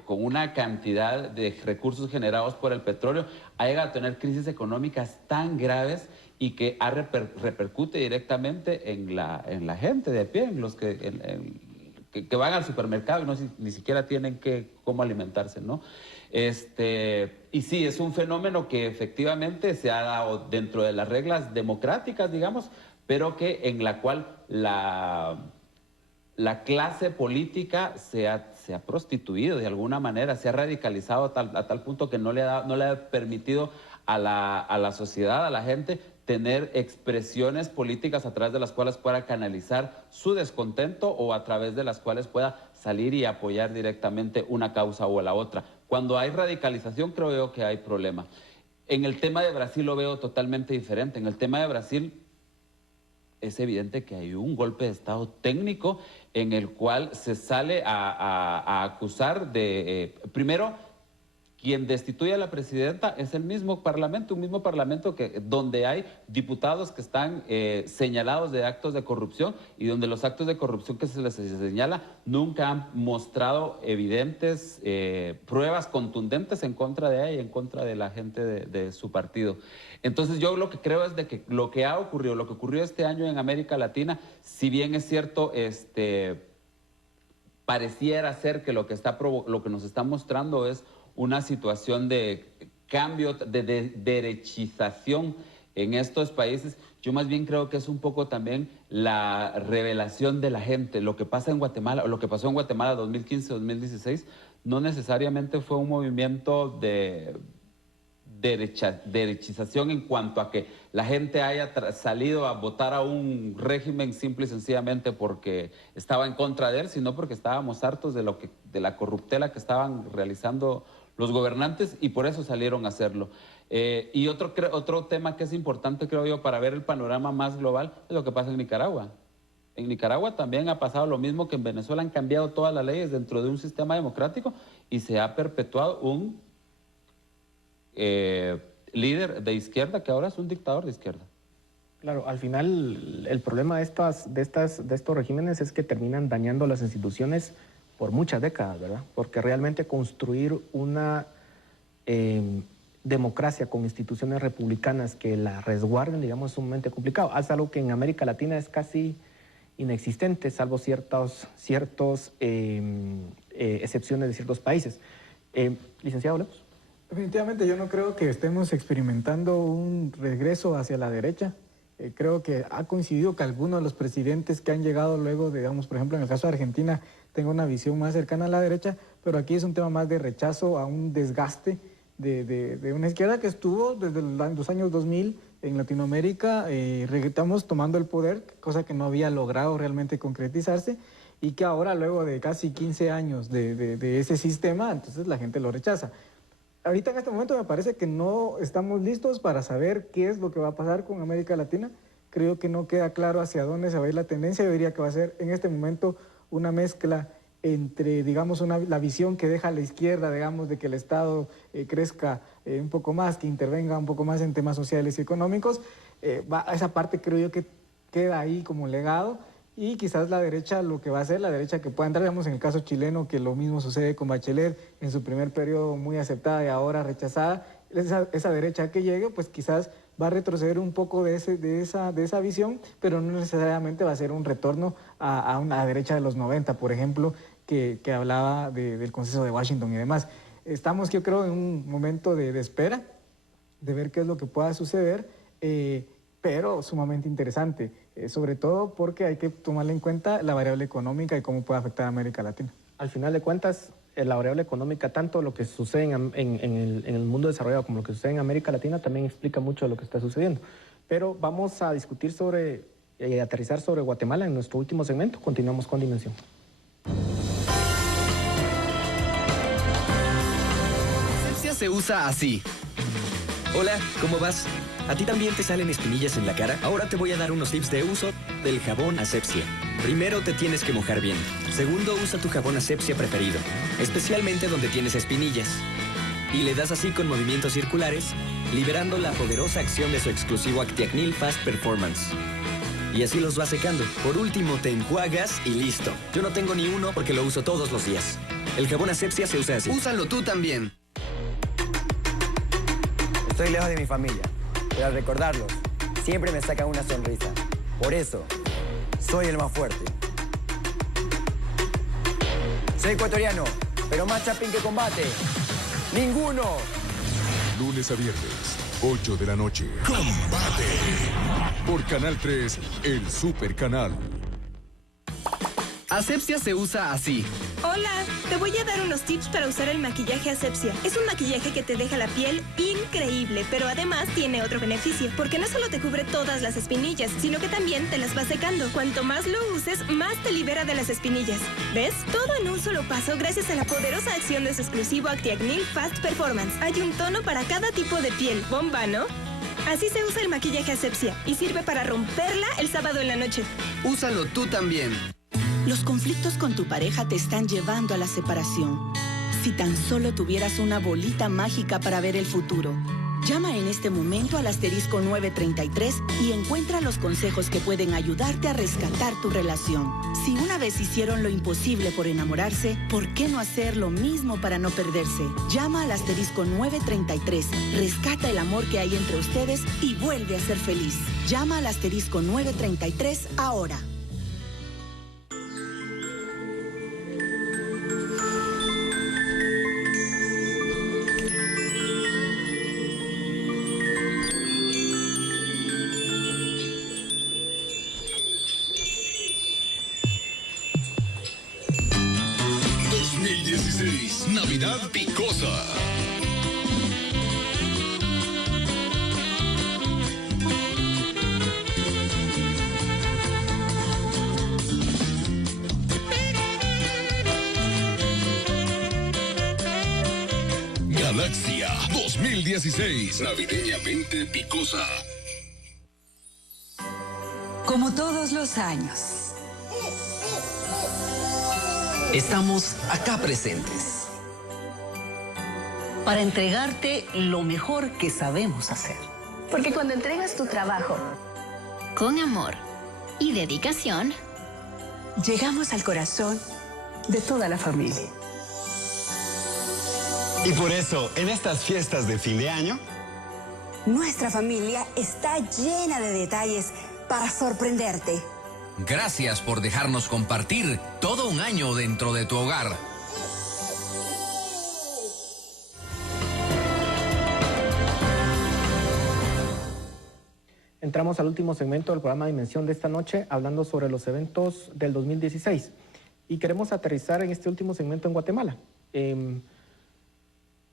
con una cantidad de recursos generados por el petróleo, ha llegado a tener crisis económicas tan graves y que repercute directamente en la gente de a pie, en los que van al supermercado y ni siquiera tienen cómo alimentarse, ¿no? Y sí, es un fenómeno que efectivamente se ha dado dentro de las reglas democráticas, digamos, pero en la cual la clase política se ha prostituido de alguna manera, se ha radicalizado a tal punto que no le ha permitido a la sociedad, a la gente, tener expresiones políticas a través de las cuales pueda canalizar su descontento o a través de las cuales pueda salir y apoyar directamente una causa o la otra. Cuando hay radicalización, creo yo que hay problema. En el tema de Brasil lo veo totalmente diferente. En el tema de Brasil es evidente que hay un golpe de Estado técnico en el cual se sale a acusar de, primero, quien destituye a la presidenta es el mismo parlamento, un mismo parlamento donde hay diputados que están señalados de actos de corrupción y donde los actos de corrupción que se les señala nunca han mostrado evidentes pruebas contundentes en contra de ella y en contra de la gente de su partido. Entonces yo lo que creo es de que lo que ocurrió este año en América Latina, si bien es cierto, pareciera ser que lo que nos está mostrando es una situación de cambio, de derechización en estos países. Yo más bien creo que es un poco también la revelación de la gente. Lo que pasa en Guatemala, o lo que pasó en Guatemala 2015-2016, no necesariamente fue un movimiento de derechización en cuanto a que la gente haya salido a votar a un régimen simple y sencillamente porque estaba en contra de él, sino porque estábamos hartos de la corruptela que estaban realizando los gobernantes y por eso salieron a hacerlo. Y otro tema que es importante, creo yo, para ver el panorama más global es lo que pasa en Nicaragua. En Nicaragua también ha pasado lo mismo que en Venezuela, han cambiado todas las leyes dentro de un sistema democrático y se ha perpetuado un líder de izquierda que ahora es un dictador de izquierda. Claro, al final el problema de estos regímenes es que terminan dañando las instituciones por muchas décadas, ¿verdad? Porque realmente construir una democracia con instituciones republicanas que la resguarden, digamos, es sumamente complicado. Es algo que en América Latina es casi inexistente, salvo ciertas excepciones de ciertos países. Licenciado Lemos. Definitivamente yo no creo que estemos experimentando un regreso hacia la derecha. Creo que ha coincidido que algunos de los presidentes que han llegado luego, digamos, por ejemplo, en el caso de Argentina, tengan una visión más cercana a la derecha, pero aquí es un tema más de rechazo a un desgaste de una izquierda que estuvo desde los años 2000 en Latinoamérica, estamos tomando el poder, cosa que no había logrado realmente concretizarse, y que ahora, luego de casi 15 años de ese sistema, entonces la gente lo rechaza. Ahorita en este momento me parece que no estamos listos para saber qué es lo que va a pasar con América Latina. Creo que no queda claro hacia dónde se va a ir la tendencia. Yo diría que va a ser en este momento una mezcla entre, digamos, la visión que deja la izquierda, digamos, de que el Estado crezca un poco más, que intervenga un poco más en temas sociales y económicos. Esa parte creo yo que queda ahí como legado. Y quizás la derecha, lo que va a hacer, la derecha que pueda entrar, digamos, en el caso chileno, que lo mismo sucede con Bachelet, en su primer periodo muy aceptada y ahora rechazada, esa derecha que llegue, pues quizás va a retroceder un poco de esa visión, pero no necesariamente va a ser un retorno a una derecha de los 90, por ejemplo, que hablaba del consenso de Washington y demás. Estamos, yo creo, en un momento de espera. de ver qué es lo que pueda suceder, pero sumamente interesante, sobre todo porque hay que tomarle en cuenta la variable económica y cómo puede afectar a América Latina. Al final de cuentas, la variable económica, tanto lo que sucede en el mundo desarrollado como lo que sucede en América Latina, también explica mucho de lo que está sucediendo. Pero vamos a discutir sobre y aterrizar sobre Guatemala en nuestro último segmento. Continuamos con Dimensión. Asepsia se usa así. Hola, ¿cómo vas? ¿A ti también te salen espinillas en la cara? Ahora te voy a dar unos tips de uso del jabón Asepsia. Primero, te tienes que mojar bien. Segundo, usa tu jabón Asepsia preferido, especialmente donde tienes espinillas. Y le das así con movimientos circulares, liberando la poderosa acción de su exclusivo Actiacnil Fast Performance. Y así los vas secando. Por último, te enjuagas y listo. Yo no tengo ni uno porque lo uso todos los días. El jabón Asepsia se usa así. Úsalo tú también. Estoy lejos de mi familia, pero al recordarlos, siempre me sacan una sonrisa. Por eso, soy el más fuerte. Soy ecuatoriano, pero más chapín que combate. ¡Ninguno! Lunes a viernes, 8 de la noche. ¡Combate! Por Canal 3, el Super Canal. Asepsia se usa así. Hola, te voy a dar unos tips para usar el maquillaje Asepsia. Es un maquillaje que te deja la piel increíble, pero además tiene otro beneficio, porque no solo te cubre todas las espinillas, sino que también te las va secando. Cuanto más lo uses, más te libera de las espinillas. ¿Ves? Todo en un solo paso gracias a la poderosa acción de su exclusivo Actiacnil Fast Performance. Hay un tono para cada tipo de piel. Bomba, ¿no? Así se usa el maquillaje Asepsia y sirve para romperla el sábado en la noche. Úsalo tú también. Los conflictos con tu pareja te están llevando a la separación. Si tan solo tuvieras una bolita mágica para ver el futuro. Llama en este momento al asterisco 933 y encuentra los consejos que pueden ayudarte a rescatar tu relación. Si una vez hicieron lo imposible por enamorarse, ¿por qué no hacer lo mismo para no perderse? Llama al asterisco 933, rescata el amor que hay entre ustedes y vuelve a ser feliz. Llama al asterisco 933 ahora. Navidad Picosa. Galaxia 2016. Navideñamente Picosa. Como todos los años, estamos acá presentes para entregarte lo mejor que sabemos hacer. Porque cuando entregas tu trabajo con amor y dedicación, llegamos al corazón de toda la familia. Y por eso, en estas fiestas de fin de año, nuestra familia está llena de detalles para sorprenderte. Gracias por dejarnos compartir todo un año dentro de tu hogar. Entramos al último segmento del programa Dimensión de esta noche, hablando sobre los eventos del 2016. Y queremos aterrizar en este último segmento en Guatemala.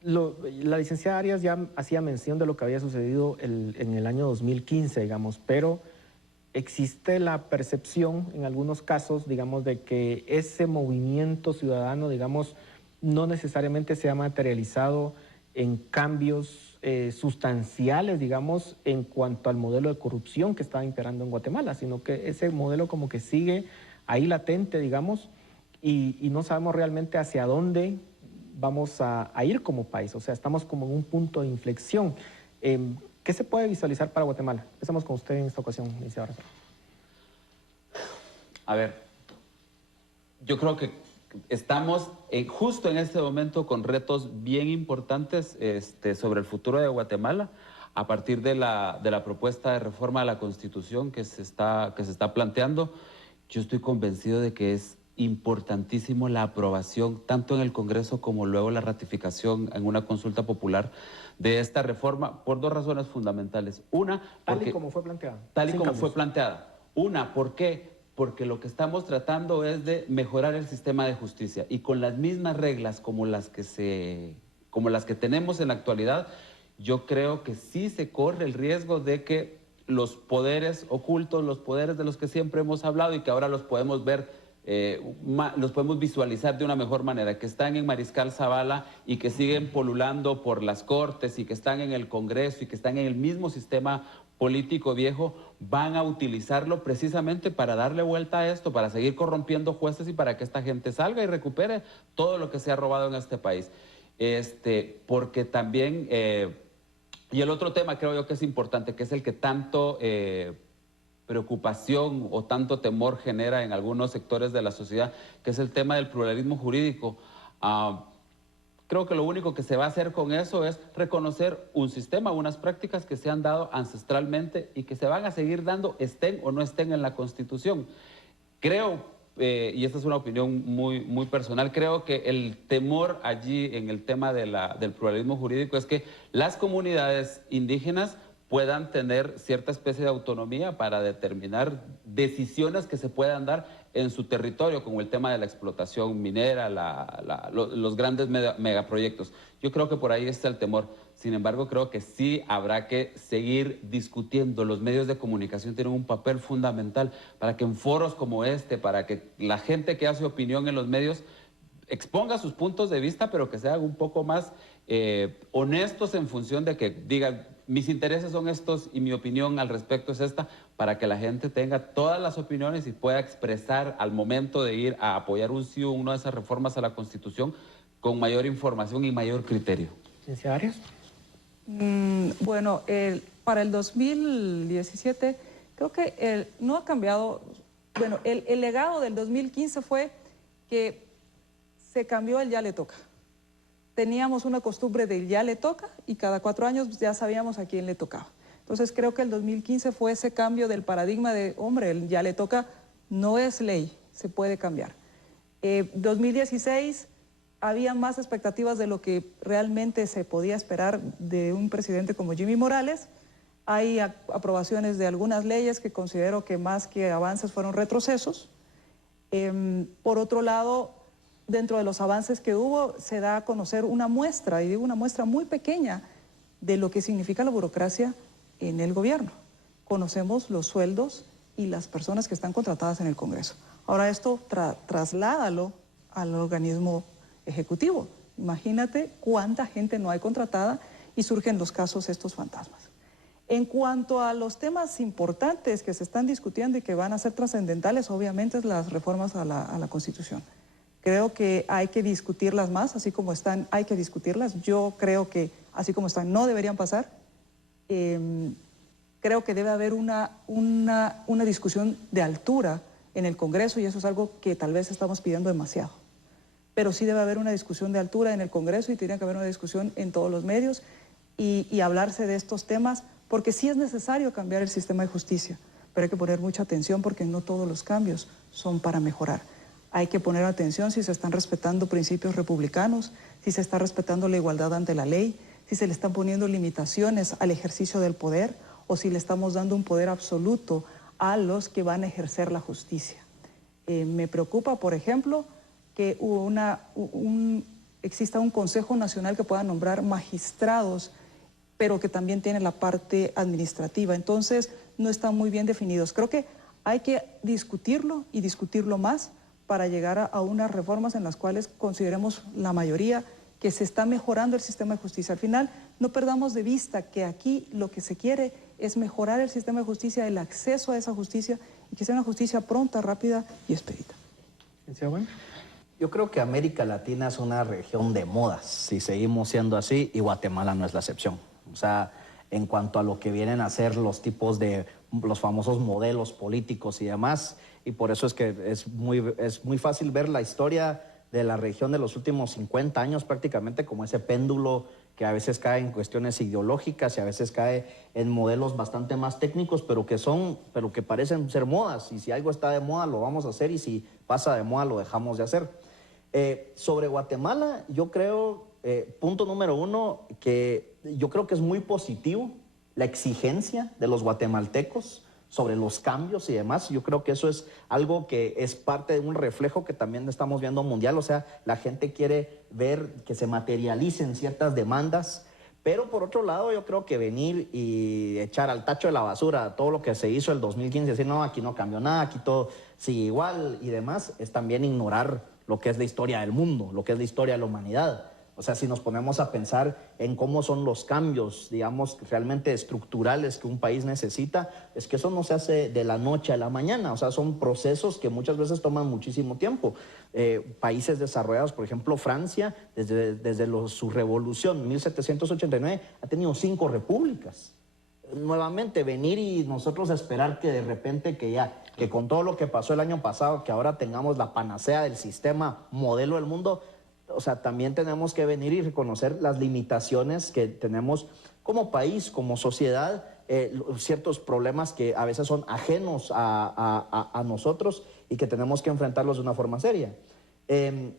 La licenciada Arias ya hacía mención de lo que había sucedido en el año 2015, digamos, pero existe la percepción en algunos casos, digamos, de que ese movimiento ciudadano, digamos, no necesariamente se ha materializado en cambios sustanciales, digamos, en cuanto al modelo de corrupción que estaba imperando en Guatemala, sino que ese modelo como que sigue ahí latente, digamos, y no sabemos realmente hacia dónde vamos a ir como país. O sea, estamos como en un punto de inflexión. ¿Qué se puede visualizar para Guatemala? Empezamos con usted en esta ocasión, licenciada. A ver, yo creo que estamos justo en este momento con retos bien importantes sobre el futuro de Guatemala a partir de la propuesta de reforma a la Constitución que se está planteando. Yo estoy convencido de que es importantísimo la aprobación, tanto en el Congreso como luego la ratificación en una consulta popular de esta reforma, por dos razones fundamentales. Una, tal y como fue planteada. Tal y como fue planteada. Una, ¿por qué? Porque lo que estamos tratando es de mejorar el sistema de justicia y con las mismas reglas como las que tenemos en la actualidad, yo creo que sí se corre el riesgo de que los poderes ocultos, los poderes de los que siempre hemos hablado y que ahora los podemos ver, los podemos visualizar de una mejor manera, que están en Mariscal Zavala y que siguen polulando por las cortes y que están en el Congreso y que están en el mismo sistema político viejo, van a utilizarlo precisamente para darle vuelta a esto, para seguir corrompiendo jueces y para que esta gente salga y recupere todo lo que se ha robado en este país. Porque también, y el otro tema creo yo que es importante, que es el que tanto preocupación o tanto temor genera en algunos sectores de la sociedad, que es el tema del pluralismo jurídico. Creo que lo único que se va a hacer con eso es reconocer un sistema, unas prácticas que se han dado ancestralmente y que se van a seguir dando, estén o no estén en la Constitución. Creo, y esta es una opinión muy personal, creo que el temor allí en el tema del pluralismo jurídico es que las comunidades indígenas puedan tener cierta especie de autonomía para determinar decisiones que se puedan dar en su territorio, como el tema de la explotación minera, los grandes megaproyectos. Yo creo que por ahí está el temor. Sin embargo, creo que sí habrá que seguir discutiendo. Los medios de comunicación tienen un papel fundamental para que en foros como este, para que la gente que hace opinión en los medios exponga sus puntos de vista, pero que sean un poco más honestos en función de que digan, mis intereses son estos y mi opinión al respecto es esta, para que la gente tenga todas las opiniones y pueda expresar al momento de ir a apoyar un sí o una de esas reformas a la Constitución con mayor información y mayor criterio. ¿Ciencia Arias? Bueno, para el 2017 creo que no ha cambiado. Bueno, el legado del 2015 fue que se cambió el ya le toca. Teníamos una costumbre del ya le toca y cada 4 años ya sabíamos a quién le tocaba. Entonces creo que el 2015 fue ese cambio del paradigma de, hombre, el ya le toca no es ley, se puede cambiar. 2016 había más expectativas de lo que realmente se podía esperar de un presidente como Jimmy Morales. Hay aprobaciones de algunas leyes que considero que más que avances fueron retrocesos. Por otro lado, dentro de los avances que hubo, se da a conocer una muestra, y digo una muestra muy pequeña, de lo que significa la burocracia en el gobierno. Conocemos los sueldos y las personas que están contratadas en el Congreso. Ahora esto trasládalo al organismo ejecutivo. Imagínate cuánta gente no hay contratada y surgen los casos estos fantasmas. En cuanto a los temas importantes que se están discutiendo y que van a ser trascendentales, obviamente es las reformas a la Constitución. Creo que hay que discutirlas más, así como están, hay que discutirlas. Yo creo que así como están no deberían pasar. Creo que debe haber una discusión de altura en el Congreso y eso es algo que tal vez estamos pidiendo demasiado. Pero sí debe haber una discusión de altura en el Congreso y tiene que haber una discusión en todos los medios y hablarse de estos temas porque sí es necesario cambiar el sistema de justicia, pero hay que poner mucha atención porque no todos los cambios son para mejorar. Hay que poner atención si se están respetando principios republicanos, si se está respetando la igualdad ante la ley, si se le están poniendo limitaciones al ejercicio del poder o si le estamos dando un poder absoluto a los que van a ejercer la justicia. Me preocupa, por ejemplo, que exista un Consejo Nacional que pueda nombrar magistrados, pero que también tiene la parte administrativa. Entonces, no están muy bien definidos. Creo que hay que discutirlo y discutirlo más para llegar a unas reformas en las cuales consideremos la mayoría que se está mejorando el sistema de justicia. Al final, no perdamos de vista que aquí lo que se quiere es mejorar el sistema de justicia, el acceso a esa justicia y que sea una justicia pronta, rápida y expedita. Yo creo que América Latina es una región de modas, si seguimos siendo así, y Guatemala no es la excepción. O sea, en cuanto a lo que vienen a ser los tipos de los famosos modelos políticos y demás, y por eso es que es muy fácil ver la historia de la región de los últimos 50 años prácticamente como ese péndulo que a veces cae en cuestiones ideológicas y a veces cae en modelos bastante más técnicos, pero que parecen ser modas. Y si algo está de moda, lo vamos a hacer, y si pasa de moda, lo dejamos de hacer. Sobre Guatemala, yo creo, punto número uno, que yo creo que es muy positivo la exigencia de los guatemaltecos sobre los cambios y demás. Yo creo que eso es algo que es parte de un reflejo que también estamos viendo mundial. O sea, la gente quiere ver que se materialicen ciertas demandas, pero por otro lado yo creo que venir y echar al tacho de la basura todo lo que se hizo el 2015, decir no, aquí no cambió nada, aquí todo sigue igual y demás, es también ignorar lo que es la historia del mundo, lo que es la historia de la humanidad. O sea, si nos ponemos a pensar en cómo son los cambios, digamos, realmente estructurales que un país necesita, es que eso no se hace de la noche a la mañana. O sea, son procesos que muchas veces toman muchísimo tiempo. Países desarrollados, por ejemplo, Francia, desde su revolución, 1789, ha tenido 5 repúblicas. Nuevamente, venir y nosotros esperar que de repente, que con todo lo que pasó el año pasado, que ahora tengamos la panacea del sistema modelo del mundo. O sea, también tenemos que venir y reconocer las limitaciones que tenemos como país, como sociedad, ciertos problemas que a veces son ajenos a nosotros y que tenemos que enfrentarlos de una forma seria.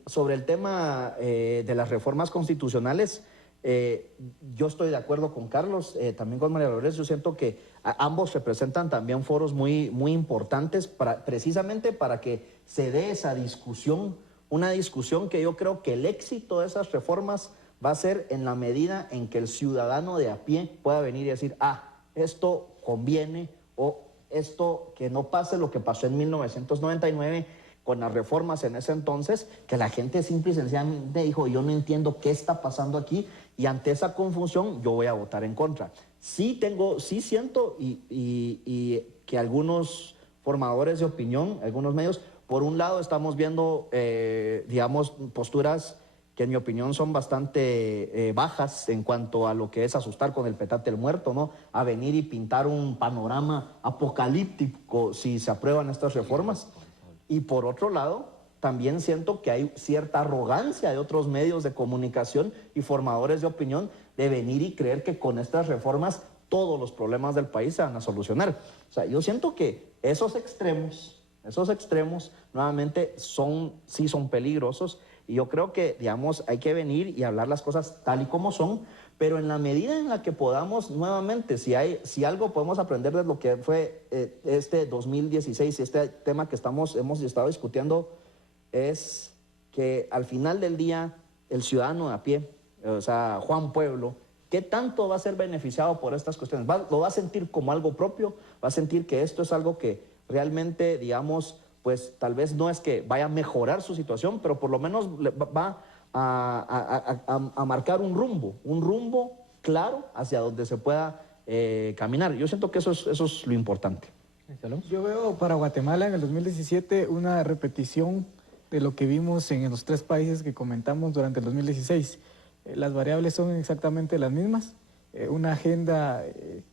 Sobre el tema de las reformas constitucionales, yo estoy de acuerdo con Carlos, también con María Dolores. Yo siento que ambos representan también foros muy importantes precisamente para que se dé esa discusión. Una discusión que yo creo que el éxito de esas reformas va a ser en la medida en que el ciudadano de a pie pueda venir y decir, esto conviene, o esto que no pase lo que pasó en 1999 con las reformas en ese entonces, que la gente simple y sencillamente dijo, yo no entiendo qué está pasando aquí, y ante esa confusión yo voy a votar en contra. Sí siento y que algunos formadores de opinión, algunos medios, por un lado estamos viendo, digamos, posturas que en mi opinión son bastante bajas en cuanto a lo que es asustar con el petate del muerto, ¿no? A venir y pintar un panorama apocalíptico si se aprueban estas reformas. Y por otro lado, también siento que hay cierta arrogancia de otros medios de comunicación y formadores de opinión de venir y creer que con estas reformas todos los problemas del país se van a solucionar. O sea, yo siento que esos extremos nuevamente sí son peligrosos, y yo creo que, digamos, hay que venir y hablar las cosas tal y como son, pero en la medida en la que podamos, nuevamente, si algo podemos aprender de lo que fue este 2016 y este tema que hemos estado discutiendo, es que al final del día el ciudadano de a pie, o sea, Juan Pueblo, ¿qué tanto va a ser beneficiado por estas cuestiones? ¿Lo va a sentir como algo propio? ¿Va a sentir que esto es algo que realmente, digamos, pues tal vez no es que vaya a mejorar su situación, pero por lo menos va a marcar un rumbo claro hacia donde se pueda caminar? Yo siento que eso es lo importante. Yo veo para Guatemala en el 2017 una repetición de lo que vimos en los 3 países que comentamos durante el 2016. Las variables son exactamente las mismas, una agenda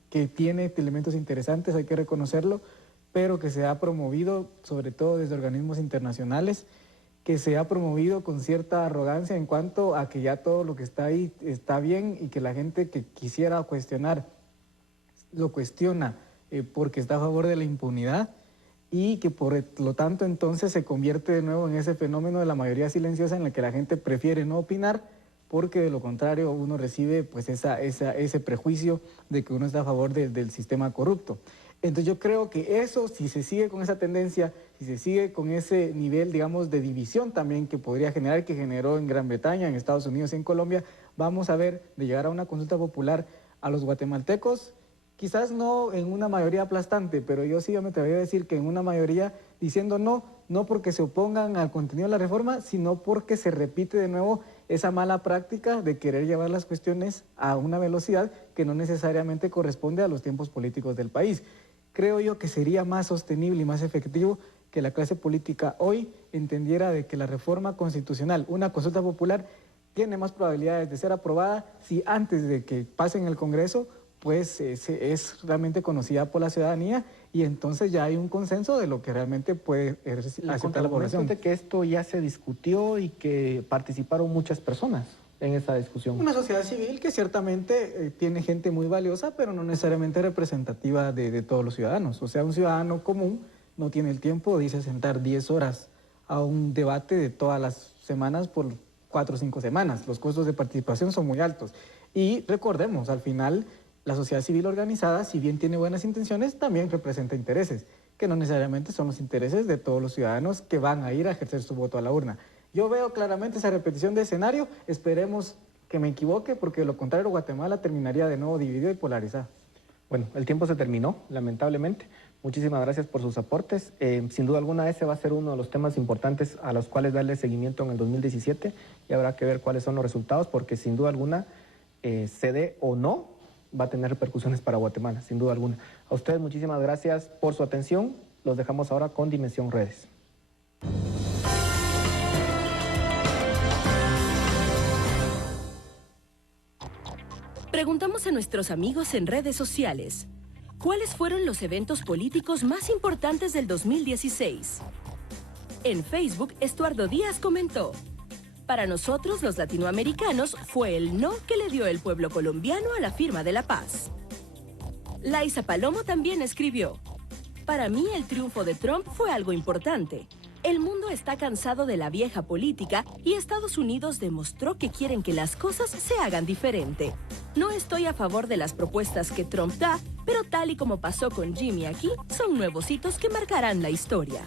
que tiene elementos interesantes, hay que reconocerlo, pero que se ha promovido, sobre todo desde organismos internacionales, que se ha promovido con cierta arrogancia en cuanto a que ya todo lo que está ahí está bien, y que la gente que quisiera cuestionar lo cuestiona porque está a favor de la impunidad, y que por lo tanto entonces se convierte de nuevo en ese fenómeno de la mayoría silenciosa en la que la gente prefiere no opinar, porque de lo contrario uno recibe pues ese prejuicio de que uno está a favor del sistema corrupto. Entonces yo creo que eso, si se sigue con esa tendencia, si se sigue con ese nivel, digamos, de división también que podría generar, que generó en Gran Bretaña, en Estados Unidos y en Colombia, vamos a ver de llegar a una consulta popular a los guatemaltecos, quizás no en una mayoría aplastante, pero yo sí me atrevería a decir que en una mayoría diciendo no porque se opongan al contenido de la reforma, sino porque se repite de nuevo esa mala práctica de querer llevar las cuestiones a una velocidad que no necesariamente corresponde a los tiempos políticos del país. Creo yo que sería más sostenible y más efectivo que la clase política hoy entendiera de que la reforma constitucional, una consulta popular, tiene más probabilidades de ser aprobada si antes de que pase en el Congreso, pues es realmente conocida por la ciudadanía, y entonces ya hay un consenso de lo que realmente puede aceptar la población. De que esto ya se discutió y que participaron muchas personas. en esa discusión? Una sociedad civil que ciertamente tiene gente muy valiosa, pero no necesariamente representativa de todos los ciudadanos. O sea, un ciudadano común no tiene el tiempo de irse a sentar 10 horas a un debate de todas las semanas por 4 o 5 semanas. Los costos de participación son muy altos. Y recordemos, al final, la sociedad civil organizada, si bien tiene buenas intenciones, también representa intereses, que no necesariamente son los intereses de todos los ciudadanos que van a ir a ejercer su voto a la urna. Yo veo claramente esa repetición de escenario, esperemos que me equivoque, porque de lo contrario Guatemala terminaría de nuevo dividido y polarizado. Bueno, el tiempo se terminó, lamentablemente. Muchísimas gracias por sus aportes. Sin duda alguna ese va a ser uno de los temas importantes a los cuales darle seguimiento en el 2017 y habrá que ver cuáles son los resultados, porque sin duda alguna, se dé o no, va a tener repercusiones para Guatemala, sin duda alguna. A ustedes muchísimas gracias por su atención. Los dejamos ahora con Dimensión Redes. Preguntamos a nuestros amigos en redes sociales, ¿cuáles fueron los eventos políticos más importantes del 2016? En Facebook, Estuardo Díaz comentó: para nosotros, los latinoamericanos, fue el no que le dio el pueblo colombiano a la firma de la paz. Laisa Palomo también escribió: para mí, el triunfo de Trump fue algo importante. El mundo está cansado de la vieja política y Estados Unidos demostró que quieren que las cosas se hagan diferente. No estoy a favor de las propuestas que Trump da, pero tal y como pasó con Jimmy aquí, son nuevos hitos que marcarán la historia.